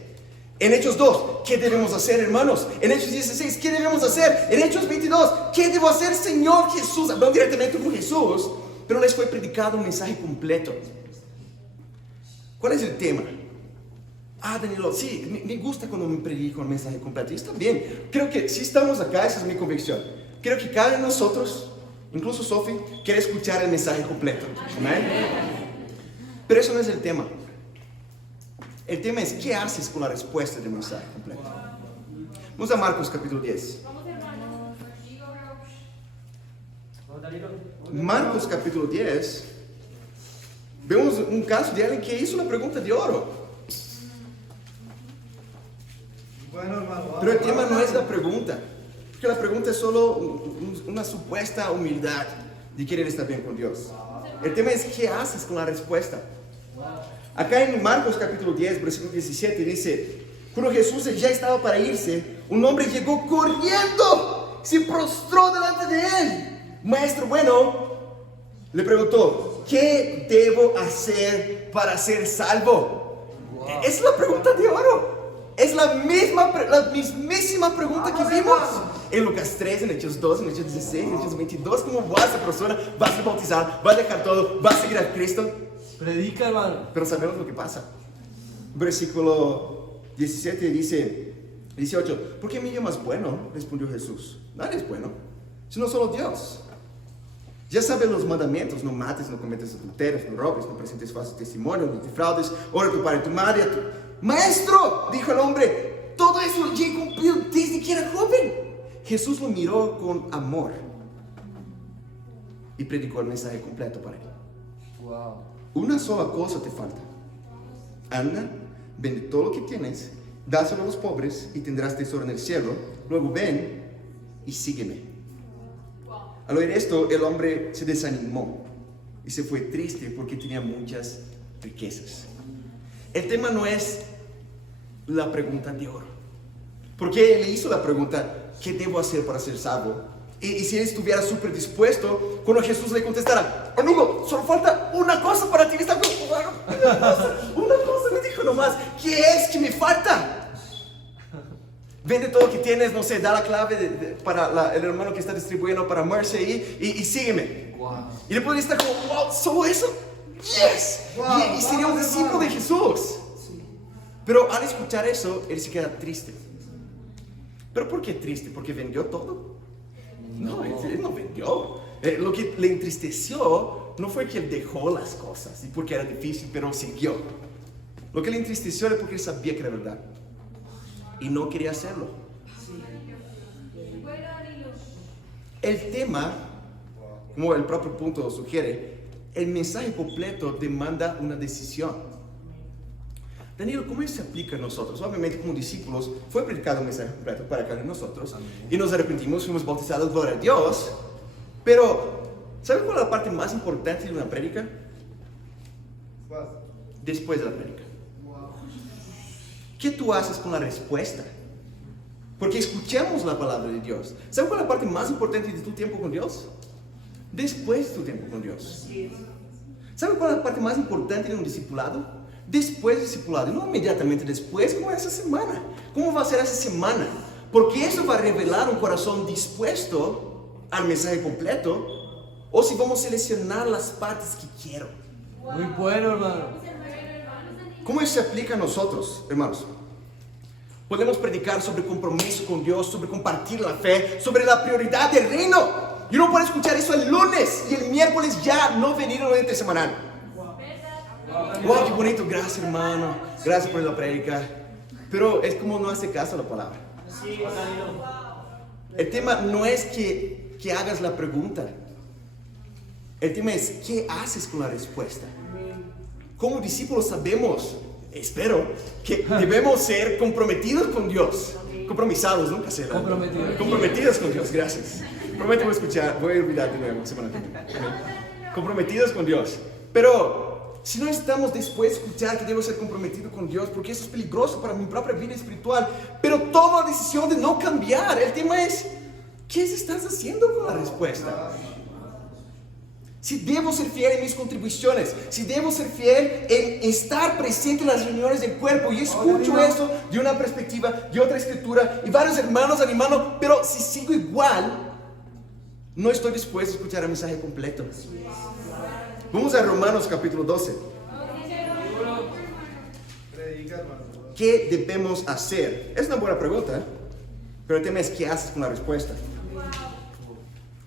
En Hechos 2, ¿qué debemos hacer, hermanos? En Hechos 16, ¿qué debemos hacer? En Hechos 22, ¿qué debo hacer, Señor Jesús? Hablando directamente con Jesús, pero les fue predicado un mensaje completo. ¿Cuál es el tema? Danilo, sí, me gusta cuando me predico un mensaje completo. Y está bien. Creo que si estamos acá, esa es mi convicción. Creo que cada uno de nosotros, incluso Sophie, quiere escuchar el mensaje completo. ¿Amén? Pero eso no es el tema. El tema es, ¿qué haces con la respuesta del mensaje completo? Vamos a Marcos capítulo 10. Marcos capítulo 10. Vemos un caso de alguien que hizo una pregunta de oro. Bueno, hermano. Pero el tema no es la pregunta. Porque la pregunta es solo una supuesta humildad de querer estar bien con Dios. El tema es qué haces con la respuesta. Acá en Marcos capítulo 10, versículo 17 dice, cuando Jesús ya estaba para irse, un hombre llegó corriendo, se prostró delante de él. Maestro bueno, le preguntó, ¿qué debo hacer para ser salvo? Es la pregunta de oro. Es la mismísima pregunta que vimos en Lucas 3, en Hechos 2, en Hechos 16, en Hechos 22. ¿Cómo va esa persona? ¿Va a ser bautizada? ¿Va a dejar todo? ¿Va a seguir a Cristo? Predica, hermano. Pero sabemos lo que pasa. Versículo 17 dice, 18, ¿por qué me llamas bueno? Respondió Jesús. Nadie es bueno, sino solo Dios. Ya sabes los mandamientos: no mates, no cometas adulterios, no robes, no presentes falsos testimonios, no defraudes, honra a tu padre y tu madre. Maestro, dijo el hombre, todo eso ya he cumplido desde que era joven. Jesús lo miró con amor y predicó el mensaje completo para él. Wow. Una sola cosa te falta. Anda, vende todo lo que tienes, dáselo a los pobres y tendrás tesoro en el cielo. Luego ven y sígueme. Al oír esto, el hombre se desanimó y se fue triste porque tenía muchas riquezas. El tema no es la pregunta de oro, porque él le hizo la pregunta, ¿qué debo hacer para ser salvo? Y si él estuviera súper dispuesto, cuando Jesús le contestara, amigo, solo falta una cosa para ti. Está una cosa, me dijo nomás, ¿qué es que me falta? Vende todo lo que tienes, no sé, da la clave para el hermano que está distribuyendo para Mercy y sígueme. Wow. Y le podría estar como, wow, ¿solo eso? Yes. Y sería un discípulo de Jesús. Pero al escuchar eso, él se queda triste. ¿Pero por qué triste? ¿Porque vendió todo? No, él no vendió. Lo que le entristeció no fue que él dejó las cosas y porque era difícil, pero siguió. Lo que le entristeció era porque él sabía que era verdad y no quería hacerlo. El tema, como el propio punto sugiere, el mensaje completo demanda una decisión. Danilo, ¿cómo eso se aplica a nosotros? Obviamente, como discípulos, fue predicado un mensaje completo para cada uno de nosotros. Y nos arrepentimos, fuimos bautizados, gloria a Dios. Pero, ¿saben cuál es la parte más importante de una prédica? Después de la prédica. ¿Qué tú haces con la respuesta? Porque escuchamos la palabra de Dios. ¿Saben cuál es la parte más importante de tu tiempo con Dios? Después de tu tiempo con Dios. ¿Saben cuál es la parte más importante de un discipulado? Después del discipulado, no inmediatamente después, como esa semana. ¿Cómo va a ser esa semana? Porque eso va a revelar un corazón dispuesto al mensaje completo, o si vamos a seleccionar las partes que quiero. Muy bueno, hermano. ¿Cómo eso se aplica a nosotros, hermanos? Podemos predicar sobre compromiso con Dios, sobre compartir la fe, sobre la prioridad del reino. Y uno puede escuchar eso el lunes y el miércoles ya no venir a la intersemanal. Wow, qué bonito, gracias hermano, gracias por la prédica. Pero es como no hace caso a la palabra. El tema no es que hagas la pregunta. El tema es qué haces con la respuesta. Como discípulos sabemos, espero, que debemos ser comprometidos con Dios. Compromisados, nunca sé. Comprometidos con Dios, gracias. Prometo voy a escuchar, voy a olvidar de nuevo semana que viene. Comprometidos con Dios. Pero si no estamos dispuestos a escuchar que debo ser comprometido con Dios, porque eso es peligroso para mi propia vida espiritual, pero tomo la decisión de no cambiar. El tema es, ¿qué estás haciendo con la respuesta? Si debo ser fiel en mis contribuciones, si debo ser fiel en estar presente en las reuniones del cuerpo, y escucho eso de una perspectiva, de otra escritura, y varios hermanos animando, pero si sigo igual, no estoy dispuesto a escuchar el mensaje completo. Vamos a Romanos capítulo 12. ¿Qué debemos hacer? Es una buena pregunta, pero el tema es ¿qué haces con la respuesta?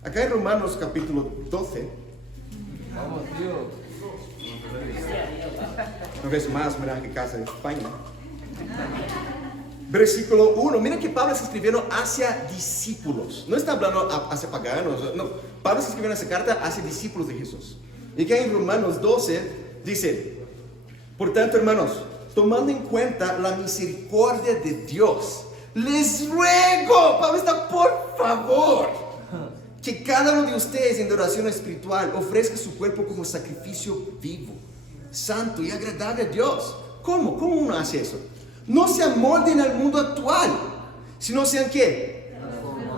Acá en Romanos capítulo 12. Vamos, tío. Una vez más, mira que casa de España. Versículo 1. Miren que Pablo está escribiendo hacia discípulos. No está hablando hacia paganos. No, Pablo está escribiendo esa carta hacia discípulos de Jesús. Y que en Romanos 12 dice: por tanto, hermanos, tomando en cuenta la misericordia de Dios, les ruego, Pablo está, por favor, que cada uno de ustedes en oración espiritual ofrezca su cuerpo como sacrificio vivo, santo y agradable a Dios. ¿Cómo? ¿Cómo uno hace eso? No se amolden al mundo actual, sino sean ¿qué?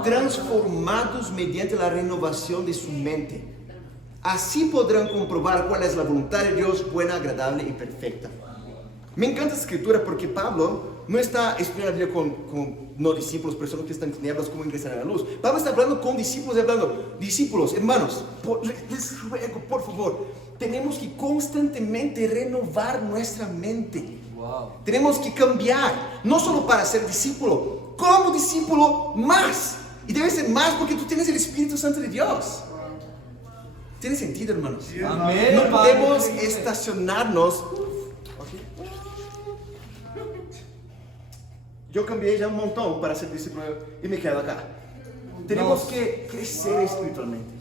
Transformados mediante la renovación de su mente. Así podrán comprobar cuál es la voluntad de Dios, buena, agradable y perfecta. Me encanta esta escritura porque Pablo no está estudiando la Biblia con no discípulos, personas que están en tinieblas, cómo ingresar a la luz. Pablo está hablando con discípulos, discípulos, hermanos, les ruego, por favor, tenemos que constantemente renovar nuestra mente. Wow. Tenemos que cambiar, no solo para ser discípulo, como discípulo más. Y debe ser más porque tú tienes el Espíritu Santo de Dios. ¿Tiene sentido, hermanos? Amén, No Padre. podemos estacionarnos. Yo cambié ya un montón para ser discípulo y me quedo acá. Tenemos que crecer espiritualmente.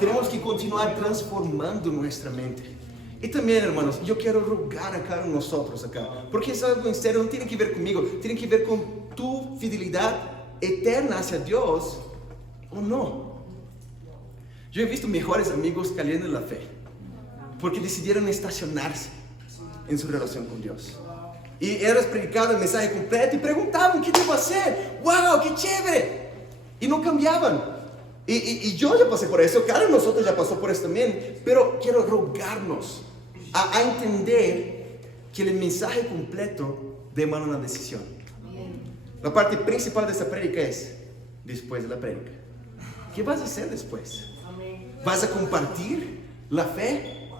Tenemos que continuar transformando nuestra mente. Y también, hermanos, yo quiero rogar a cada uno de nosotros acá, porque es algo en serio, no tiene que ver conmigo, tiene que ver con tu fidelidad eterna hacia Dios o no. Yo he visto mejores amigos cayendo en la fe, porque decidieron estacionarse en su relación con Dios. Y eras predicado el mensaje completo y preguntaban, ¿qué debo hacer? ¡Wow, qué chévere! Y no cambiaban. Y yo ya pasé por eso, cada uno de nosotros ya pasó por eso también, pero quiero rogarnos a entender que el mensaje completo demanda una decisión. La parte principal de esta prédica es después de la prédica. ¿Qué vas a hacer después? ¿Vas a compartir la fe?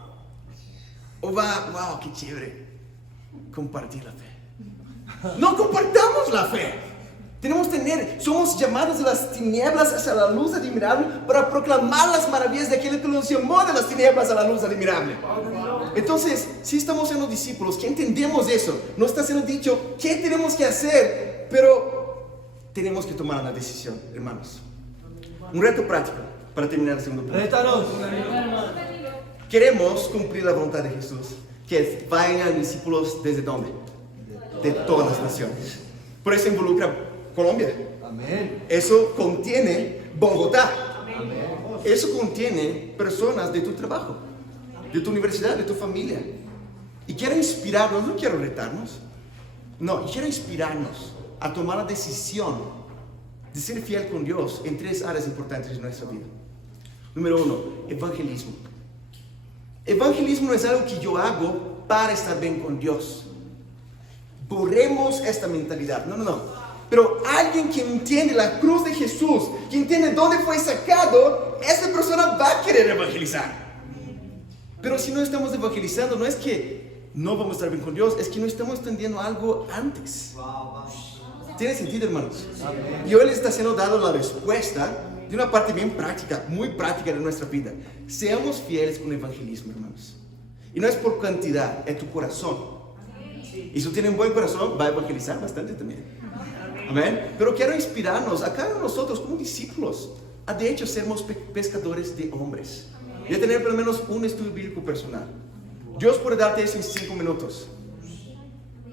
¿O wow, qué chévere compartir la fe? No compartamos la fe. Somos llamados de las tinieblas hacia la luz admirable para proclamar las maravillas de aquel que nos llamó de las tinieblas a la luz admirable. Entonces, si estamos siendo discípulos, que entendemos eso, no está siendo dicho qué tenemos que hacer, pero tenemos que tomar una decisión, hermanos. Un reto práctico para terminar el segundo punto. Rétanos. Queremos cumplir la voluntad de Jesús, que es vayan discípulos desde dónde? De todas las naciones. Por eso involucra Colombia. Amén. Eso contiene Bogotá. Amén. Eso contiene personas de tu trabajo, de tu universidad, de tu familia. Y quiero inspirarnos, no quiero retarnos, no, quiero inspirarnos a tomar la decisión de ser fiel con Dios en 3 áreas importantes de nuestra vida. Número 1, evangelismo. Evangelismo no es algo que yo hago para estar bien con Dios. Borremos esta mentalidad. No. Pero alguien que entiende la cruz de Jesús, que entiende dónde fue sacado, esa persona va a querer evangelizar. Pero si no estamos evangelizando, no es que no vamos a estar bien con Dios, es que no estamos entendiendo algo antes. ¿Tiene sentido, hermanos? Y hoy les está siendo dado la respuesta de una parte bien práctica, muy práctica de nuestra vida. Seamos fieles con el evangelismo, hermanos. Y no es por cantidad, es tu corazón. Y si tiene un buen corazón, va a evangelizar bastante también. Amén. Pero quiero inspirarnos a cada uno de nosotros como discípulos a de hecho sermos pescadores de hombres. Y a tener por lo menos un estudio bíblico personal. Dios puede darte eso en 5 minutos.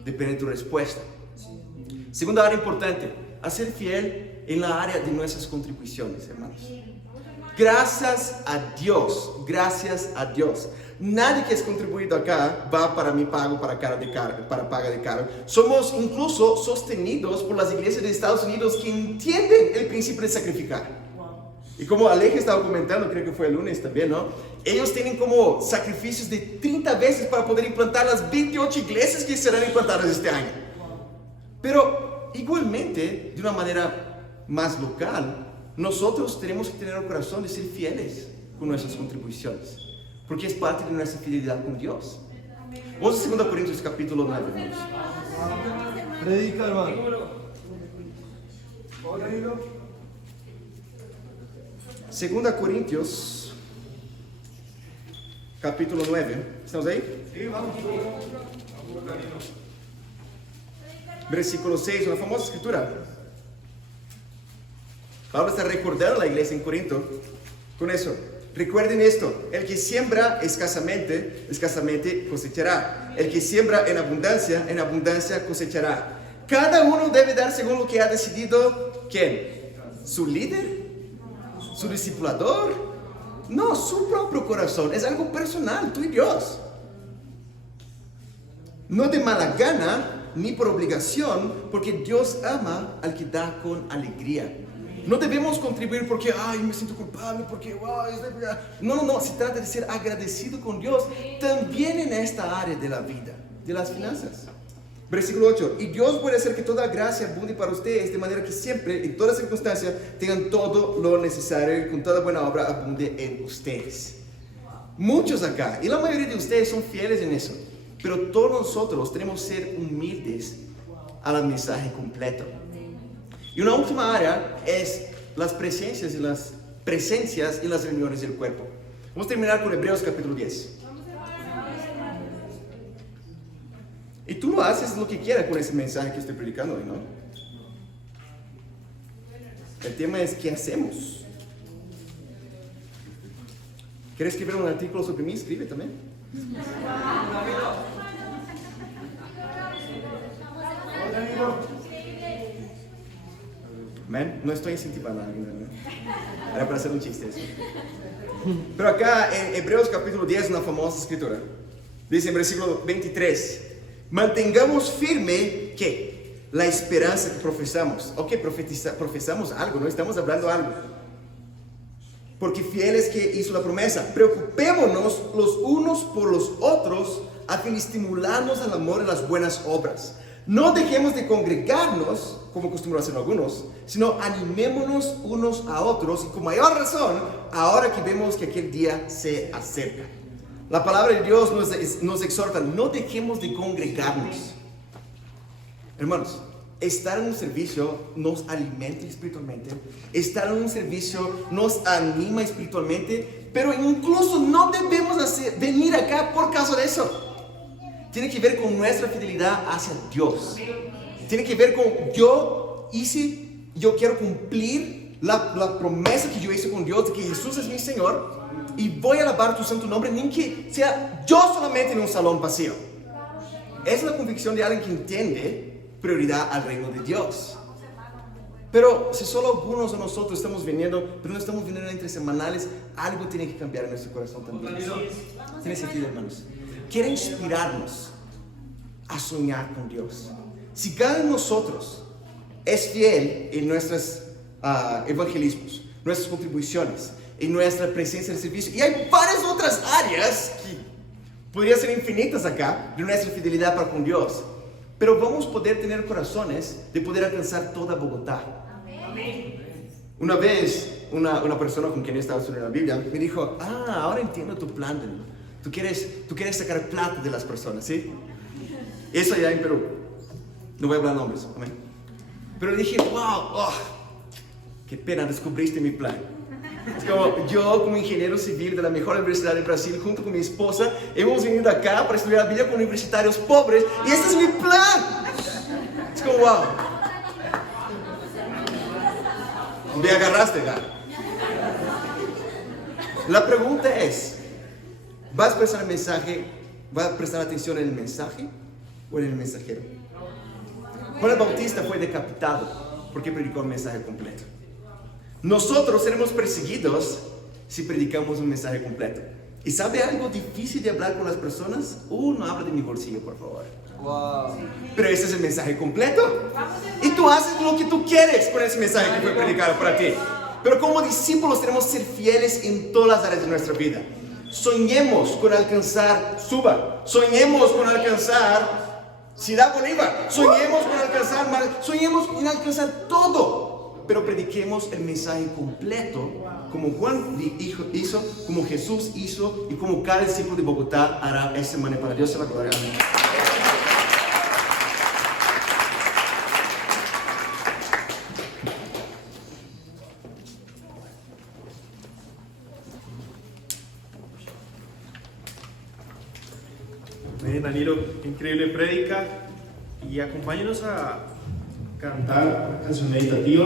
Depende de tu respuesta. Segunda área importante, a ser fiel en la área de nuestras contribuciones, hermanos. Gracias a Dios. Nadie que es contribuido acá va para mi pago, para paga de cargo. Somos incluso sostenidos por las iglesias de Estados Unidos que entienden el principio de sacrificar. Y como Aleja estaba comentando, creo que fue el lunes también, ¿no? Ellos tienen como sacrificios de 30 veces para poder implantar las 28 iglesias que serán implantadas este año. Pero igualmente, de una manera más local, nosotros tenemos que tener el corazón de ser fieles con nuestras contribuciones, porque es parte de nuestra fidelidad con Dios. Vamos a 2 Corintios capítulo 9, hermanos. Predica, hermano. 2 Corintios capítulo 9. ¿Estamos ahí? Sí, vamos. Versículo 6, una famosa escritura. Pablo está recordando a la iglesia en Corinto con eso. Recuerden esto: el que siembra escasamente cosechará. El que siembra en abundancia cosechará. Cada uno debe dar según lo que ha decidido, ¿quién? ¿Su líder? su discipulador. No, su propio corazón. Es algo personal, tú y Dios. No de mala gana ni por obligación, porque Dios ama al que da con alegría. No debemos contribuir porque, ay, me siento culpable, porque, wow, no, se trata de ser agradecido con Dios también en esta área de la vida, de las finanzas. Versículo 8, y Dios puede hacer que toda gracia abunde para ustedes, de manera que siempre, en toda circunstancia, tengan todo lo necesario y con toda buena obra abunde en ustedes. Muchos acá, y la mayoría de ustedes son fieles en eso, pero todos nosotros tenemos que ser humildes al mensaje completo. Y una última área es las presencias y las reuniones del cuerpo. Vamos a terminar con Hebreos capítulo 10. Y tú lo haces lo que quieras con ese mensaje que estoy predicando hoy, ¿no? El tema es ¿qué hacemos? ¿Quieres escribir un artículo sobre mí? Escribe también. Man, no estoy incentivando a alguien, ¿no? Era para hacer un chiste eso. Pero acá en Hebreos capítulo 10, una famosa escritura, dice en versículo 23, mantengamos firme ¿qué? La esperanza que profesamos. Ok, profesamos algo, no estamos hablando algo. Porque fiel es que hizo la promesa. Preocupémonos los unos por los otros a fin de estimularnos al amor y las buenas obras. No dejemos de congregarnos, como acostumbran hacer algunos, sino animémonos unos a otros y con mayor razón, ahora que vemos que aquel día se acerca. La palabra de Dios nos exhorta, no dejemos de congregarnos. Hermanos, estar en un servicio nos alimenta espiritualmente, estar en un servicio nos anima espiritualmente, pero incluso no debemos venir acá por causa de eso. Tiene que ver con nuestra fidelidad hacia Dios. Tiene que ver con yo quiero cumplir la promesa que yo hice con Dios de que Jesús es mi Señor y voy a alabar tu santo nombre, ni que sea yo solamente en un salón vacío. Es la convicción de alguien que entiende prioridad al reino de Dios. Pero si solo algunos de nosotros estamos viniendo, pero no estamos viniendo entre semanales, algo tiene que cambiar en nuestro corazón también. Tiene sentido, hermanos. Quiere inspirarnos a soñar con Dios. Si cada uno de nosotros es fiel en nuestros evangelismos, nuestras contribuciones, en nuestra presencia en el servicio, y hay varias otras áreas que podrían ser infinitas acá de nuestra fidelidad para con Dios, pero vamos a poder tener corazones de poder alcanzar toda Bogotá. Amén. Una vez una persona con quien estaba estudiando la Biblia me dijo, ahora entiendo tu plan, tú quieres sacar plata de las personas, ¿sí? Eso allá en Perú. No voy a hablar nombres, amén. Pero dije, wow, qué pena, descubriste mi plan. Es como yo, como ingeniero civil de la mejor universidad de Brasil, junto con mi esposa, hemos venido acá para estudiar la Biblia con universitarios pobres, y este es mi plan. Es como, wow. Me agarraste, ¿verdad? La pregunta es, ¿vas a prestar el mensaje? ¿Vas a prestar atención en el mensaje o en el mensajero? Juan el Bautista fue decapitado porque predicó el mensaje completo. Nosotros seremos perseguidos si predicamos un mensaje completo. ¿Y sabe algo difícil de hablar con las personas? No habla de mi bolsillo, por favor. Wow. Pero ese es el mensaje completo. Y tú haces lo que tú quieres con ese mensaje que fue predicado para ti. Pero como discípulos tenemos que ser fieles en todas las áreas de nuestra vida. Soñemos con alcanzar Suba. Soñemos con alcanzar Ciudad Bolívar. Soñemos en alcanzar todo. Pero prediquemos el mensaje completo, como Juan hizo, como Jesús hizo y como cada discípulo de Bogotá hará esta semana. Para Dios se la gloria. Amén. Danilo, increíble prédica, y acompáñenos a cantar la canción meditativa,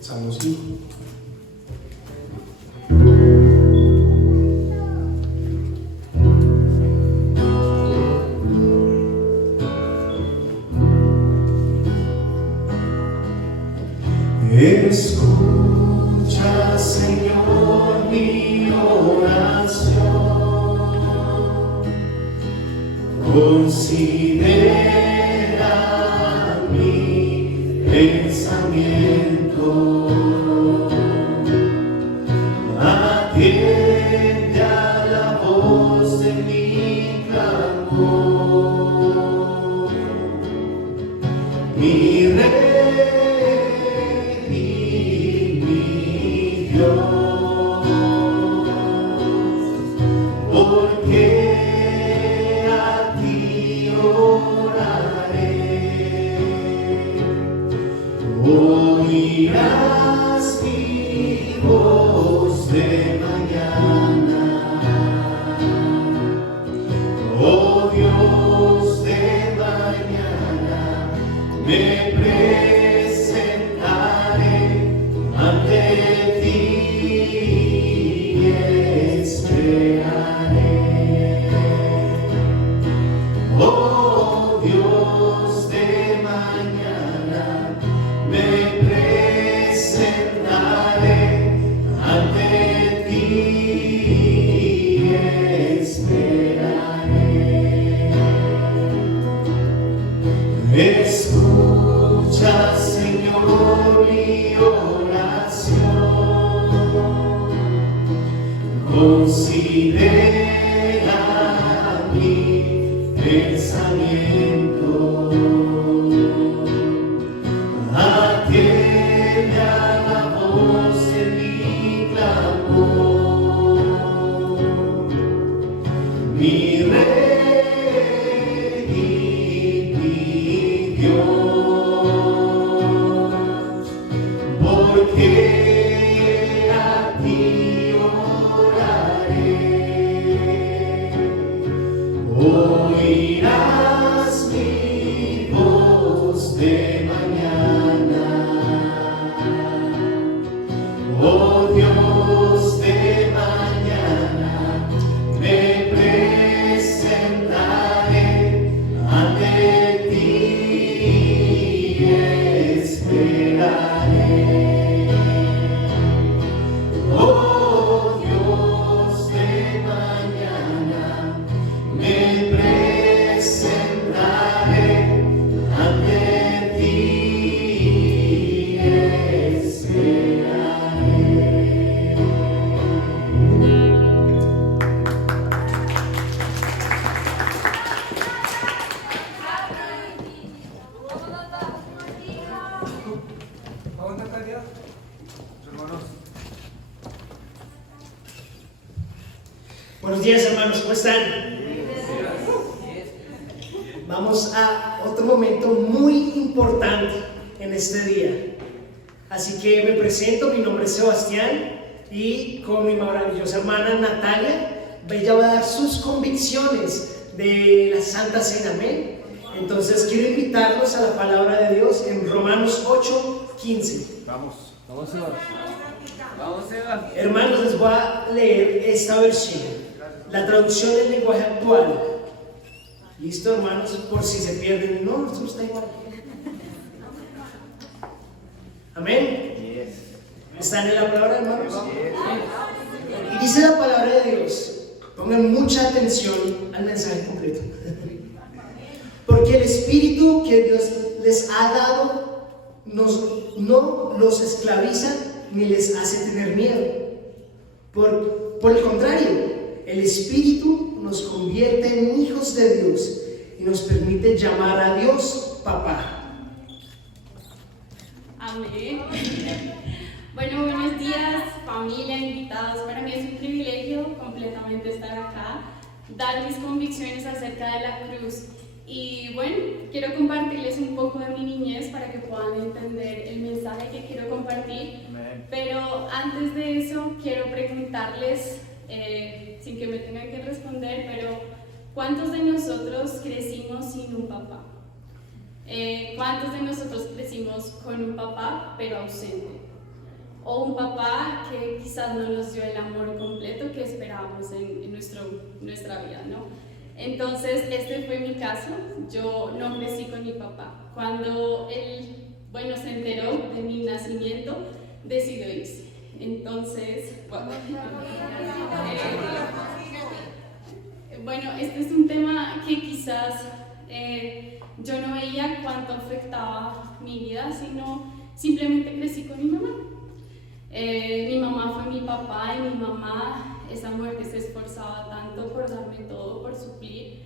Salmo 5. Escucha Escucha, Señor, mi oración. Considera mi pensamiento. Atiende a la voz de mi clamor. Mi Rey y mi Dios, porque a ti oraré. Oirás mi voz de mañana, oh Dios de mañana. Me presentaré ante ti y esperaré. Oh Dios de mañana, me presentaré ante ti y esperaré. Escucha, Señor, mi oración. Considera mi pensamiento. Atiende a la voz de mi clamor. Mi Rey y mi Dios, porque a ti oraré. Oirás mi voz de mañana, oh Dios de mañana. Me presentaré ante ti y esperaré. Oh Dios de mañana, me presentaré ante ti y esperaré. Vamos, Natalia. Hermanos. Buenos días, hermanos, ¿cómo están? Vamos a otro momento muy importante en este día. Así que me presento, mi nombre es Sebastián y con mi maravillosa hermana Natalia, ella va a dar sus convicciones de la Santa Cena, amén. Entonces quiero invitarlos a la palabra de Dios en Romanos 8:15. Vamos, Eva. Hermanos, les voy a leer esta versión, la traducción del lenguaje actual. ¿Listo, hermanos? Por si se pierden. No, esto está igual. Amén. ¿Están en la palabra, hermanos? Y dice la palabra de Dios. Pongan mucha atención al mensaje completo. Porque el Espíritu que Dios les ha dado no los esclaviza ni les hace tener miedo. Por el contrario, el Espíritu nos convierte en hijos de Dios y nos permite llamar a Dios Papá. Amén. Bueno, buenos días, familia, invitados. Para mí es un privilegio completamente estar acá, dar mis convicciones acerca de la cruz. Y bueno, quiero compartirles un poco de mi niñez para que puedan entender el mensaje que quiero compartir. Pero antes de eso, quiero preguntarles, sin que me tengan que responder, pero ¿cuántos de nosotros crecimos sin un papá? ¿Cuántos de nosotros crecimos con un papá pero ausente? O un papá que quizás no nos dio el amor completo que esperábamos en nuestra vida, ¿no? Entonces, este fue mi caso. Yo no crecí con mi papá. Cuando él, se enteró de mi nacimiento, decidió irse. Entonces, bueno, este es un tema que quizás yo no veía cuánto afectaba mi vida, sino simplemente crecí con mi mamá. Mi mamá fue mi papá y mi mamá, esa mujer que se esforzaba tanto por darme todo, por suplir,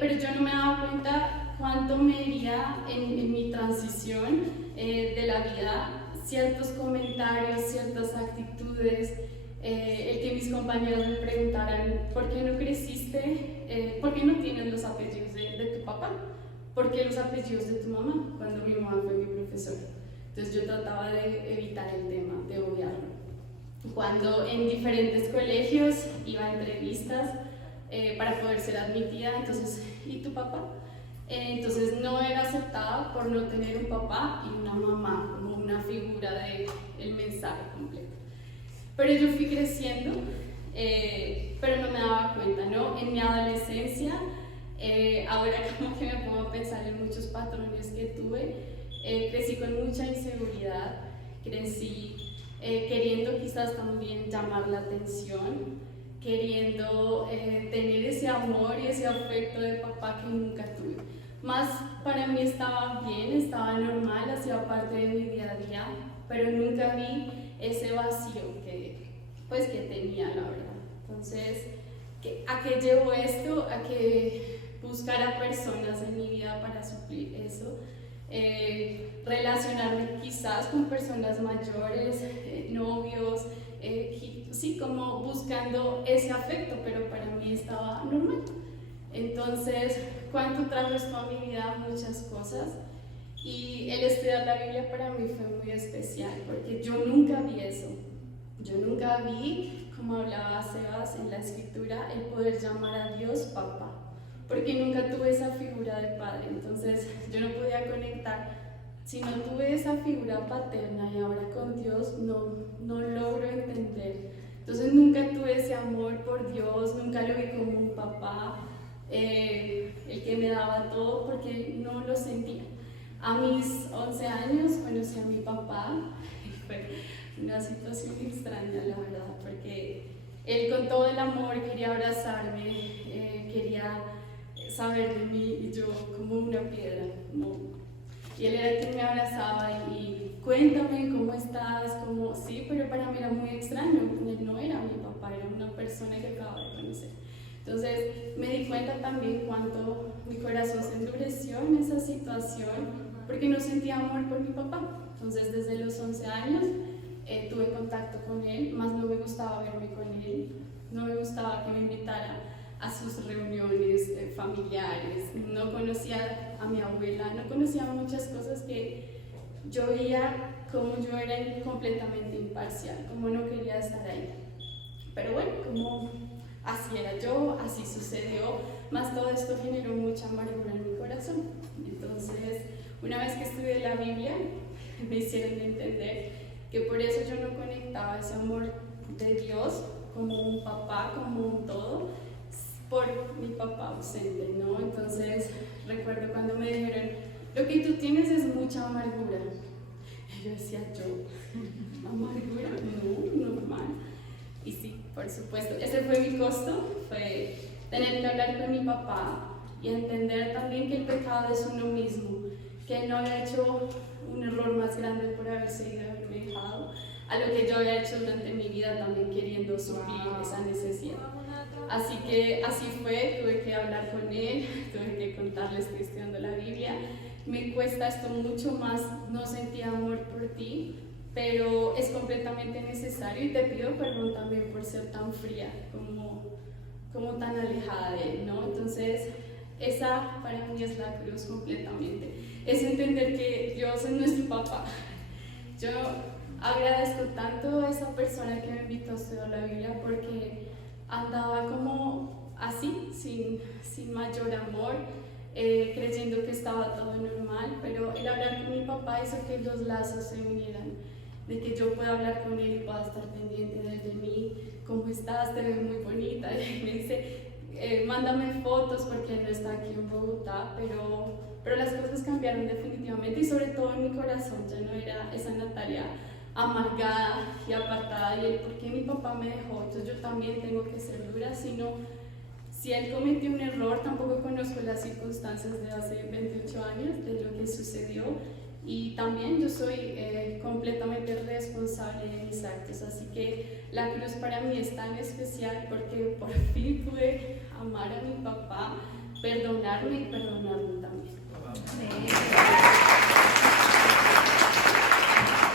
pero yo no me daba cuenta cuánto me hería en mi transición de la vida ciertos comentarios, ciertas actitudes, el que mis compañeros me preguntaran ¿por qué no creciste? ¿Por qué no tienes los apellidos de tu papá? ¿Por qué los apellidos de tu mamá? Cuando mi mamá fue mi profesora. Entonces yo trataba de evitar el tema, de obviarlo. Cuando en diferentes colegios iba a entrevistas para poder ser admitida, entonces, ¿y tu papá? Entonces no era aceptada por no tener un papá y una mamá como una figura del mensaje completo. Pero yo fui creciendo, pero no me daba cuenta, ¿no? En mi adolescencia, ahora como que me pongo a pensar en muchos patrones que tuve, crecí con mucha inseguridad, crecí queriendo quizás también llamar la atención, queriendo tener ese amor y ese afecto de papá que nunca tuve. Más para mí estaba bien, estaba normal, hacía parte de mi día a día, pero nunca vi ese vacío que tenía, la verdad. Entonces, ¿a qué llevo esto? A que buscara personas en mi vida para suplir eso. Relacionarme quizás con personas mayores, novios, sí, como buscando ese afecto, pero para mí estaba normal. Entonces, ¿cuánto trajo esto a mi vida? Muchas cosas. Y el estudiar la Biblia para mí fue muy especial, porque yo nunca vi eso. Yo nunca vi, como hablaba Sebas en la escritura, el poder llamar a Dios papá, porque nunca tuve esa figura de padre. Entonces, yo no podía conectar. Si no tuve esa figura paterna y ahora con Dios, no logro entender. Entonces, nunca tuve ese amor por Dios, nunca lo vi como un papá. El que me daba todo, porque no lo sentía. A mis 11 años conocí a mi papá y fue una situación extraña, la verdad, porque él con todo el amor quería abrazarme, quería saber de mí y yo como una piedra. Y él era quien me abrazaba y cuéntame cómo estás, sí, pero para mí era muy extraño, él no era mi papá, era una persona que acababa de conocer. Entonces me di cuenta también cuánto mi corazón se endureció en esa situación porque no sentía amor por mi papá. Entonces desde los 11 años tuve contacto con él, más no me gustaba verme con él, no me gustaba que me invitara a sus reuniones familiares, no conocía a mi abuela, no conocía muchas cosas que yo veía como yo era completamente imparcial, como no quería estar ahí. Pero bueno, como así era yo, así sucedió, más todo esto generó mucha amargura en mi corazón. Entonces, una vez que estudié la Biblia, me hicieron entender que por eso yo no conectaba ese amor de Dios como un papá, como un todo, por mi papá ausente, ¿no? Entonces, recuerdo cuando me dijeron, lo que tú tienes es mucha amargura. Y yo decía, ¿amargura? No, normal. Y sí, por supuesto, ese fue mi costo, fue tener que hablar con mi papá y entender también que el pecado es uno mismo, que él no había hecho un error más grande por haberse ido y haberme dejado, a lo que yo había hecho durante mi vida también queriendo suplir esa necesidad. Así que así fue, tuve que hablar con él, tuve que contarle, estoy estudiando la Biblia, me cuesta esto mucho más, no sentía amor por ti, pero es completamente necesario y te pido perdón también por ser tan fría, como tan alejada de él, ¿no? Entonces, esa para mí es la cruz completamente, es entender que Dios es nuestro papá. Yo agradezco tanto a esa persona que me invitó a estudiar la Biblia porque andaba como así, sin mayor amor, creyendo que estaba todo normal, pero el hablar con mi papá hizo que los lazos se unieran, de que yo pueda hablar con él y pueda estar pendiente de mí, ¿cómo estás? Te ves muy bonita. Y me dice, mándame fotos porque él no está aquí en Bogotá, pero las cosas cambiaron definitivamente y sobre todo en mi corazón, ya no era esa Natalia amargada y apartada y el por qué mi papá me dejó, entonces yo también tengo que ser dura, sino si él cometió un error, tampoco conozco las circunstancias de hace 28 años, de lo que sucedió, y también yo soy completamente responsable de mis actos, así que la cruz para mí es tan especial porque por fin pude amar a mi papá, perdonarme y perdonarme también.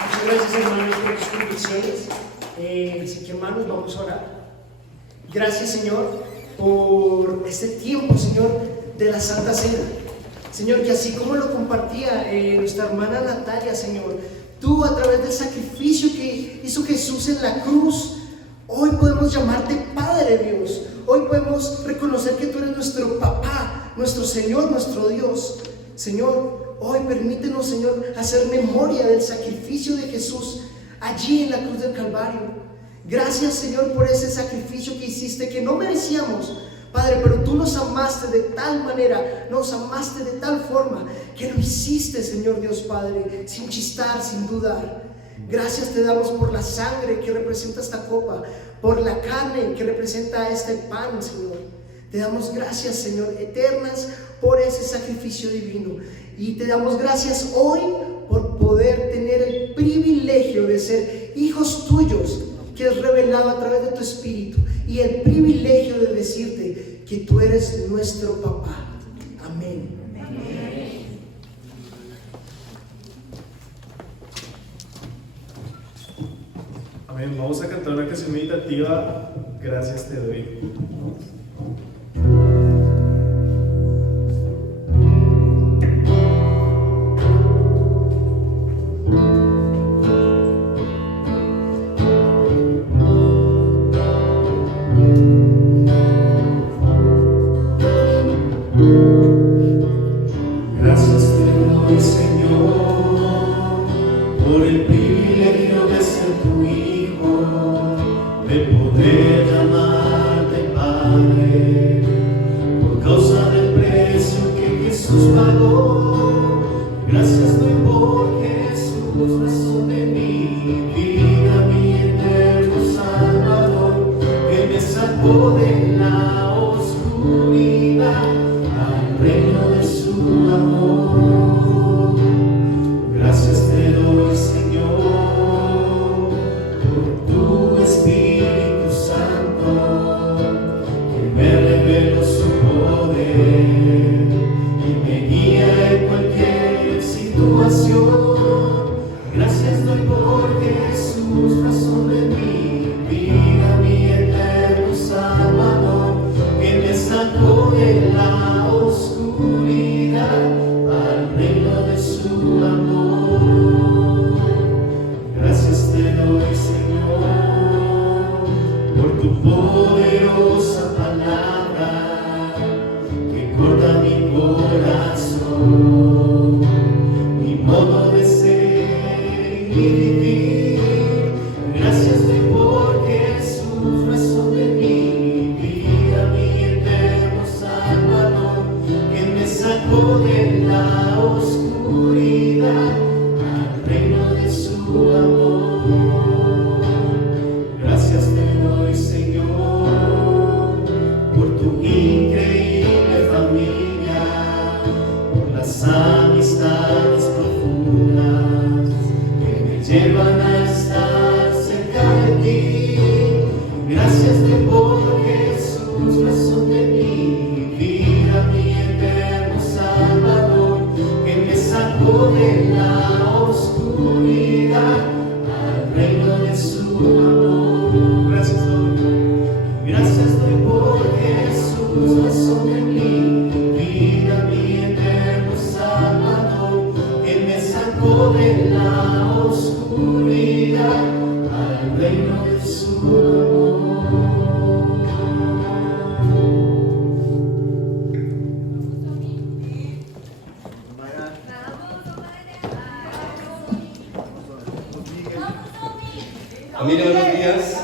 Muchas gracias, hermanos, por tus convicciones. Así que, hermanos, vamos a orar. Gracias, Señor, por este tiempo, Señor, de la Santa Cena. Señor, que así como lo compartía nuestra hermana Natalia, Señor, tú a través del sacrificio que hizo Jesús en la cruz, hoy podemos llamarte Padre, Dios. Hoy podemos reconocer que tú eres nuestro papá, nuestro Señor, nuestro Dios. Señor, hoy permítenos, Señor, hacer memoria del sacrificio de Jesús allí en la cruz del Calvario. Gracias, Señor, por ese sacrificio que hiciste, que no merecíamos, Padre, pero tú nos amaste de tal manera, nos amaste de tal forma, que lo hiciste, Señor Dios Padre, sin chistar, sin dudar. Gracias te damos por la sangre que representa esta copa, por la carne que representa este pan, Señor. Te damos gracias, Señor, eternas, por ese sacrificio divino. Y te damos gracias hoy por poder tener el privilegio de ser hijos tuyos, que es revelado a través de tu Espíritu, y el privilegio de decirte que tú eres nuestro papá. Amén. Amén. Amén. Vamos a cantar una canción meditativa. Gracias te doy. Familia, buenos días.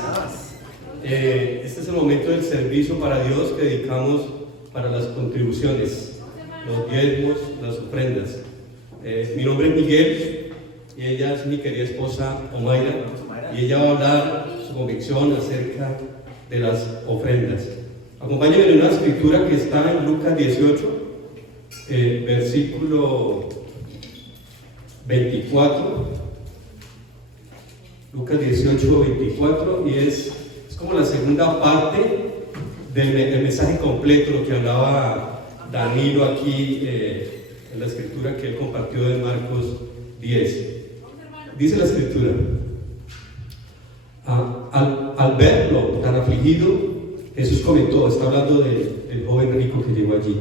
Este es el momento del servicio para Dios que dedicamos para las contribuciones, los diezmos, las ofrendas. Mi nombre es Miguel y ella es mi querida esposa Omaira, y ella va a hablar su convicción acerca de las ofrendas. Acompáñenme en una escritura que está en Lucas 18, versículo 24. Lucas 18, 24, y es como la segunda parte del mensaje completo, lo que hablaba Danilo aquí en la escritura que él compartió de Marcos 10. Dice la escritura: al verlo tan afligido, Jesús comentó, está hablando del joven rico que llegó allí,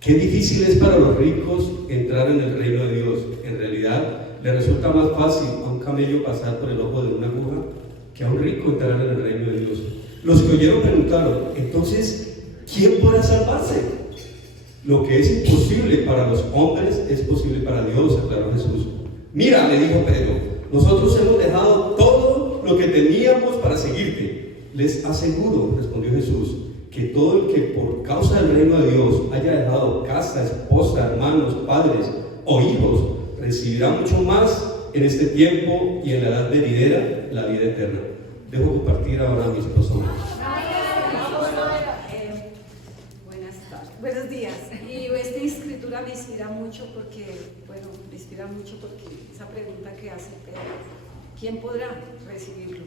qué difícil es para los ricos entrar en el reino de Dios. En realidad, le resulta más fácil a un camello pasar por el ojo de una aguja que a un rico entrar en el reino de Dios. Los que oyeron preguntaron: entonces, ¿quién podrá salvarse? Lo que es imposible para los hombres es posible para Dios, aclaró Jesús. Mira, le dijo Pedro, nosotros hemos dejado todo lo que teníamos para seguirte. Les aseguro, respondió Jesús, que todo el que por causa del reino de Dios haya dejado casa, esposa, hermanos, padres o hijos, recibirá mucho más en este tiempo y en la edad venidera la vida eterna. Dejo compartir ahora a mi esposo. Buenos días. Y esta escritura me inspira mucho porque, esa pregunta que hace Pedro, ¿quién podrá recibirlo?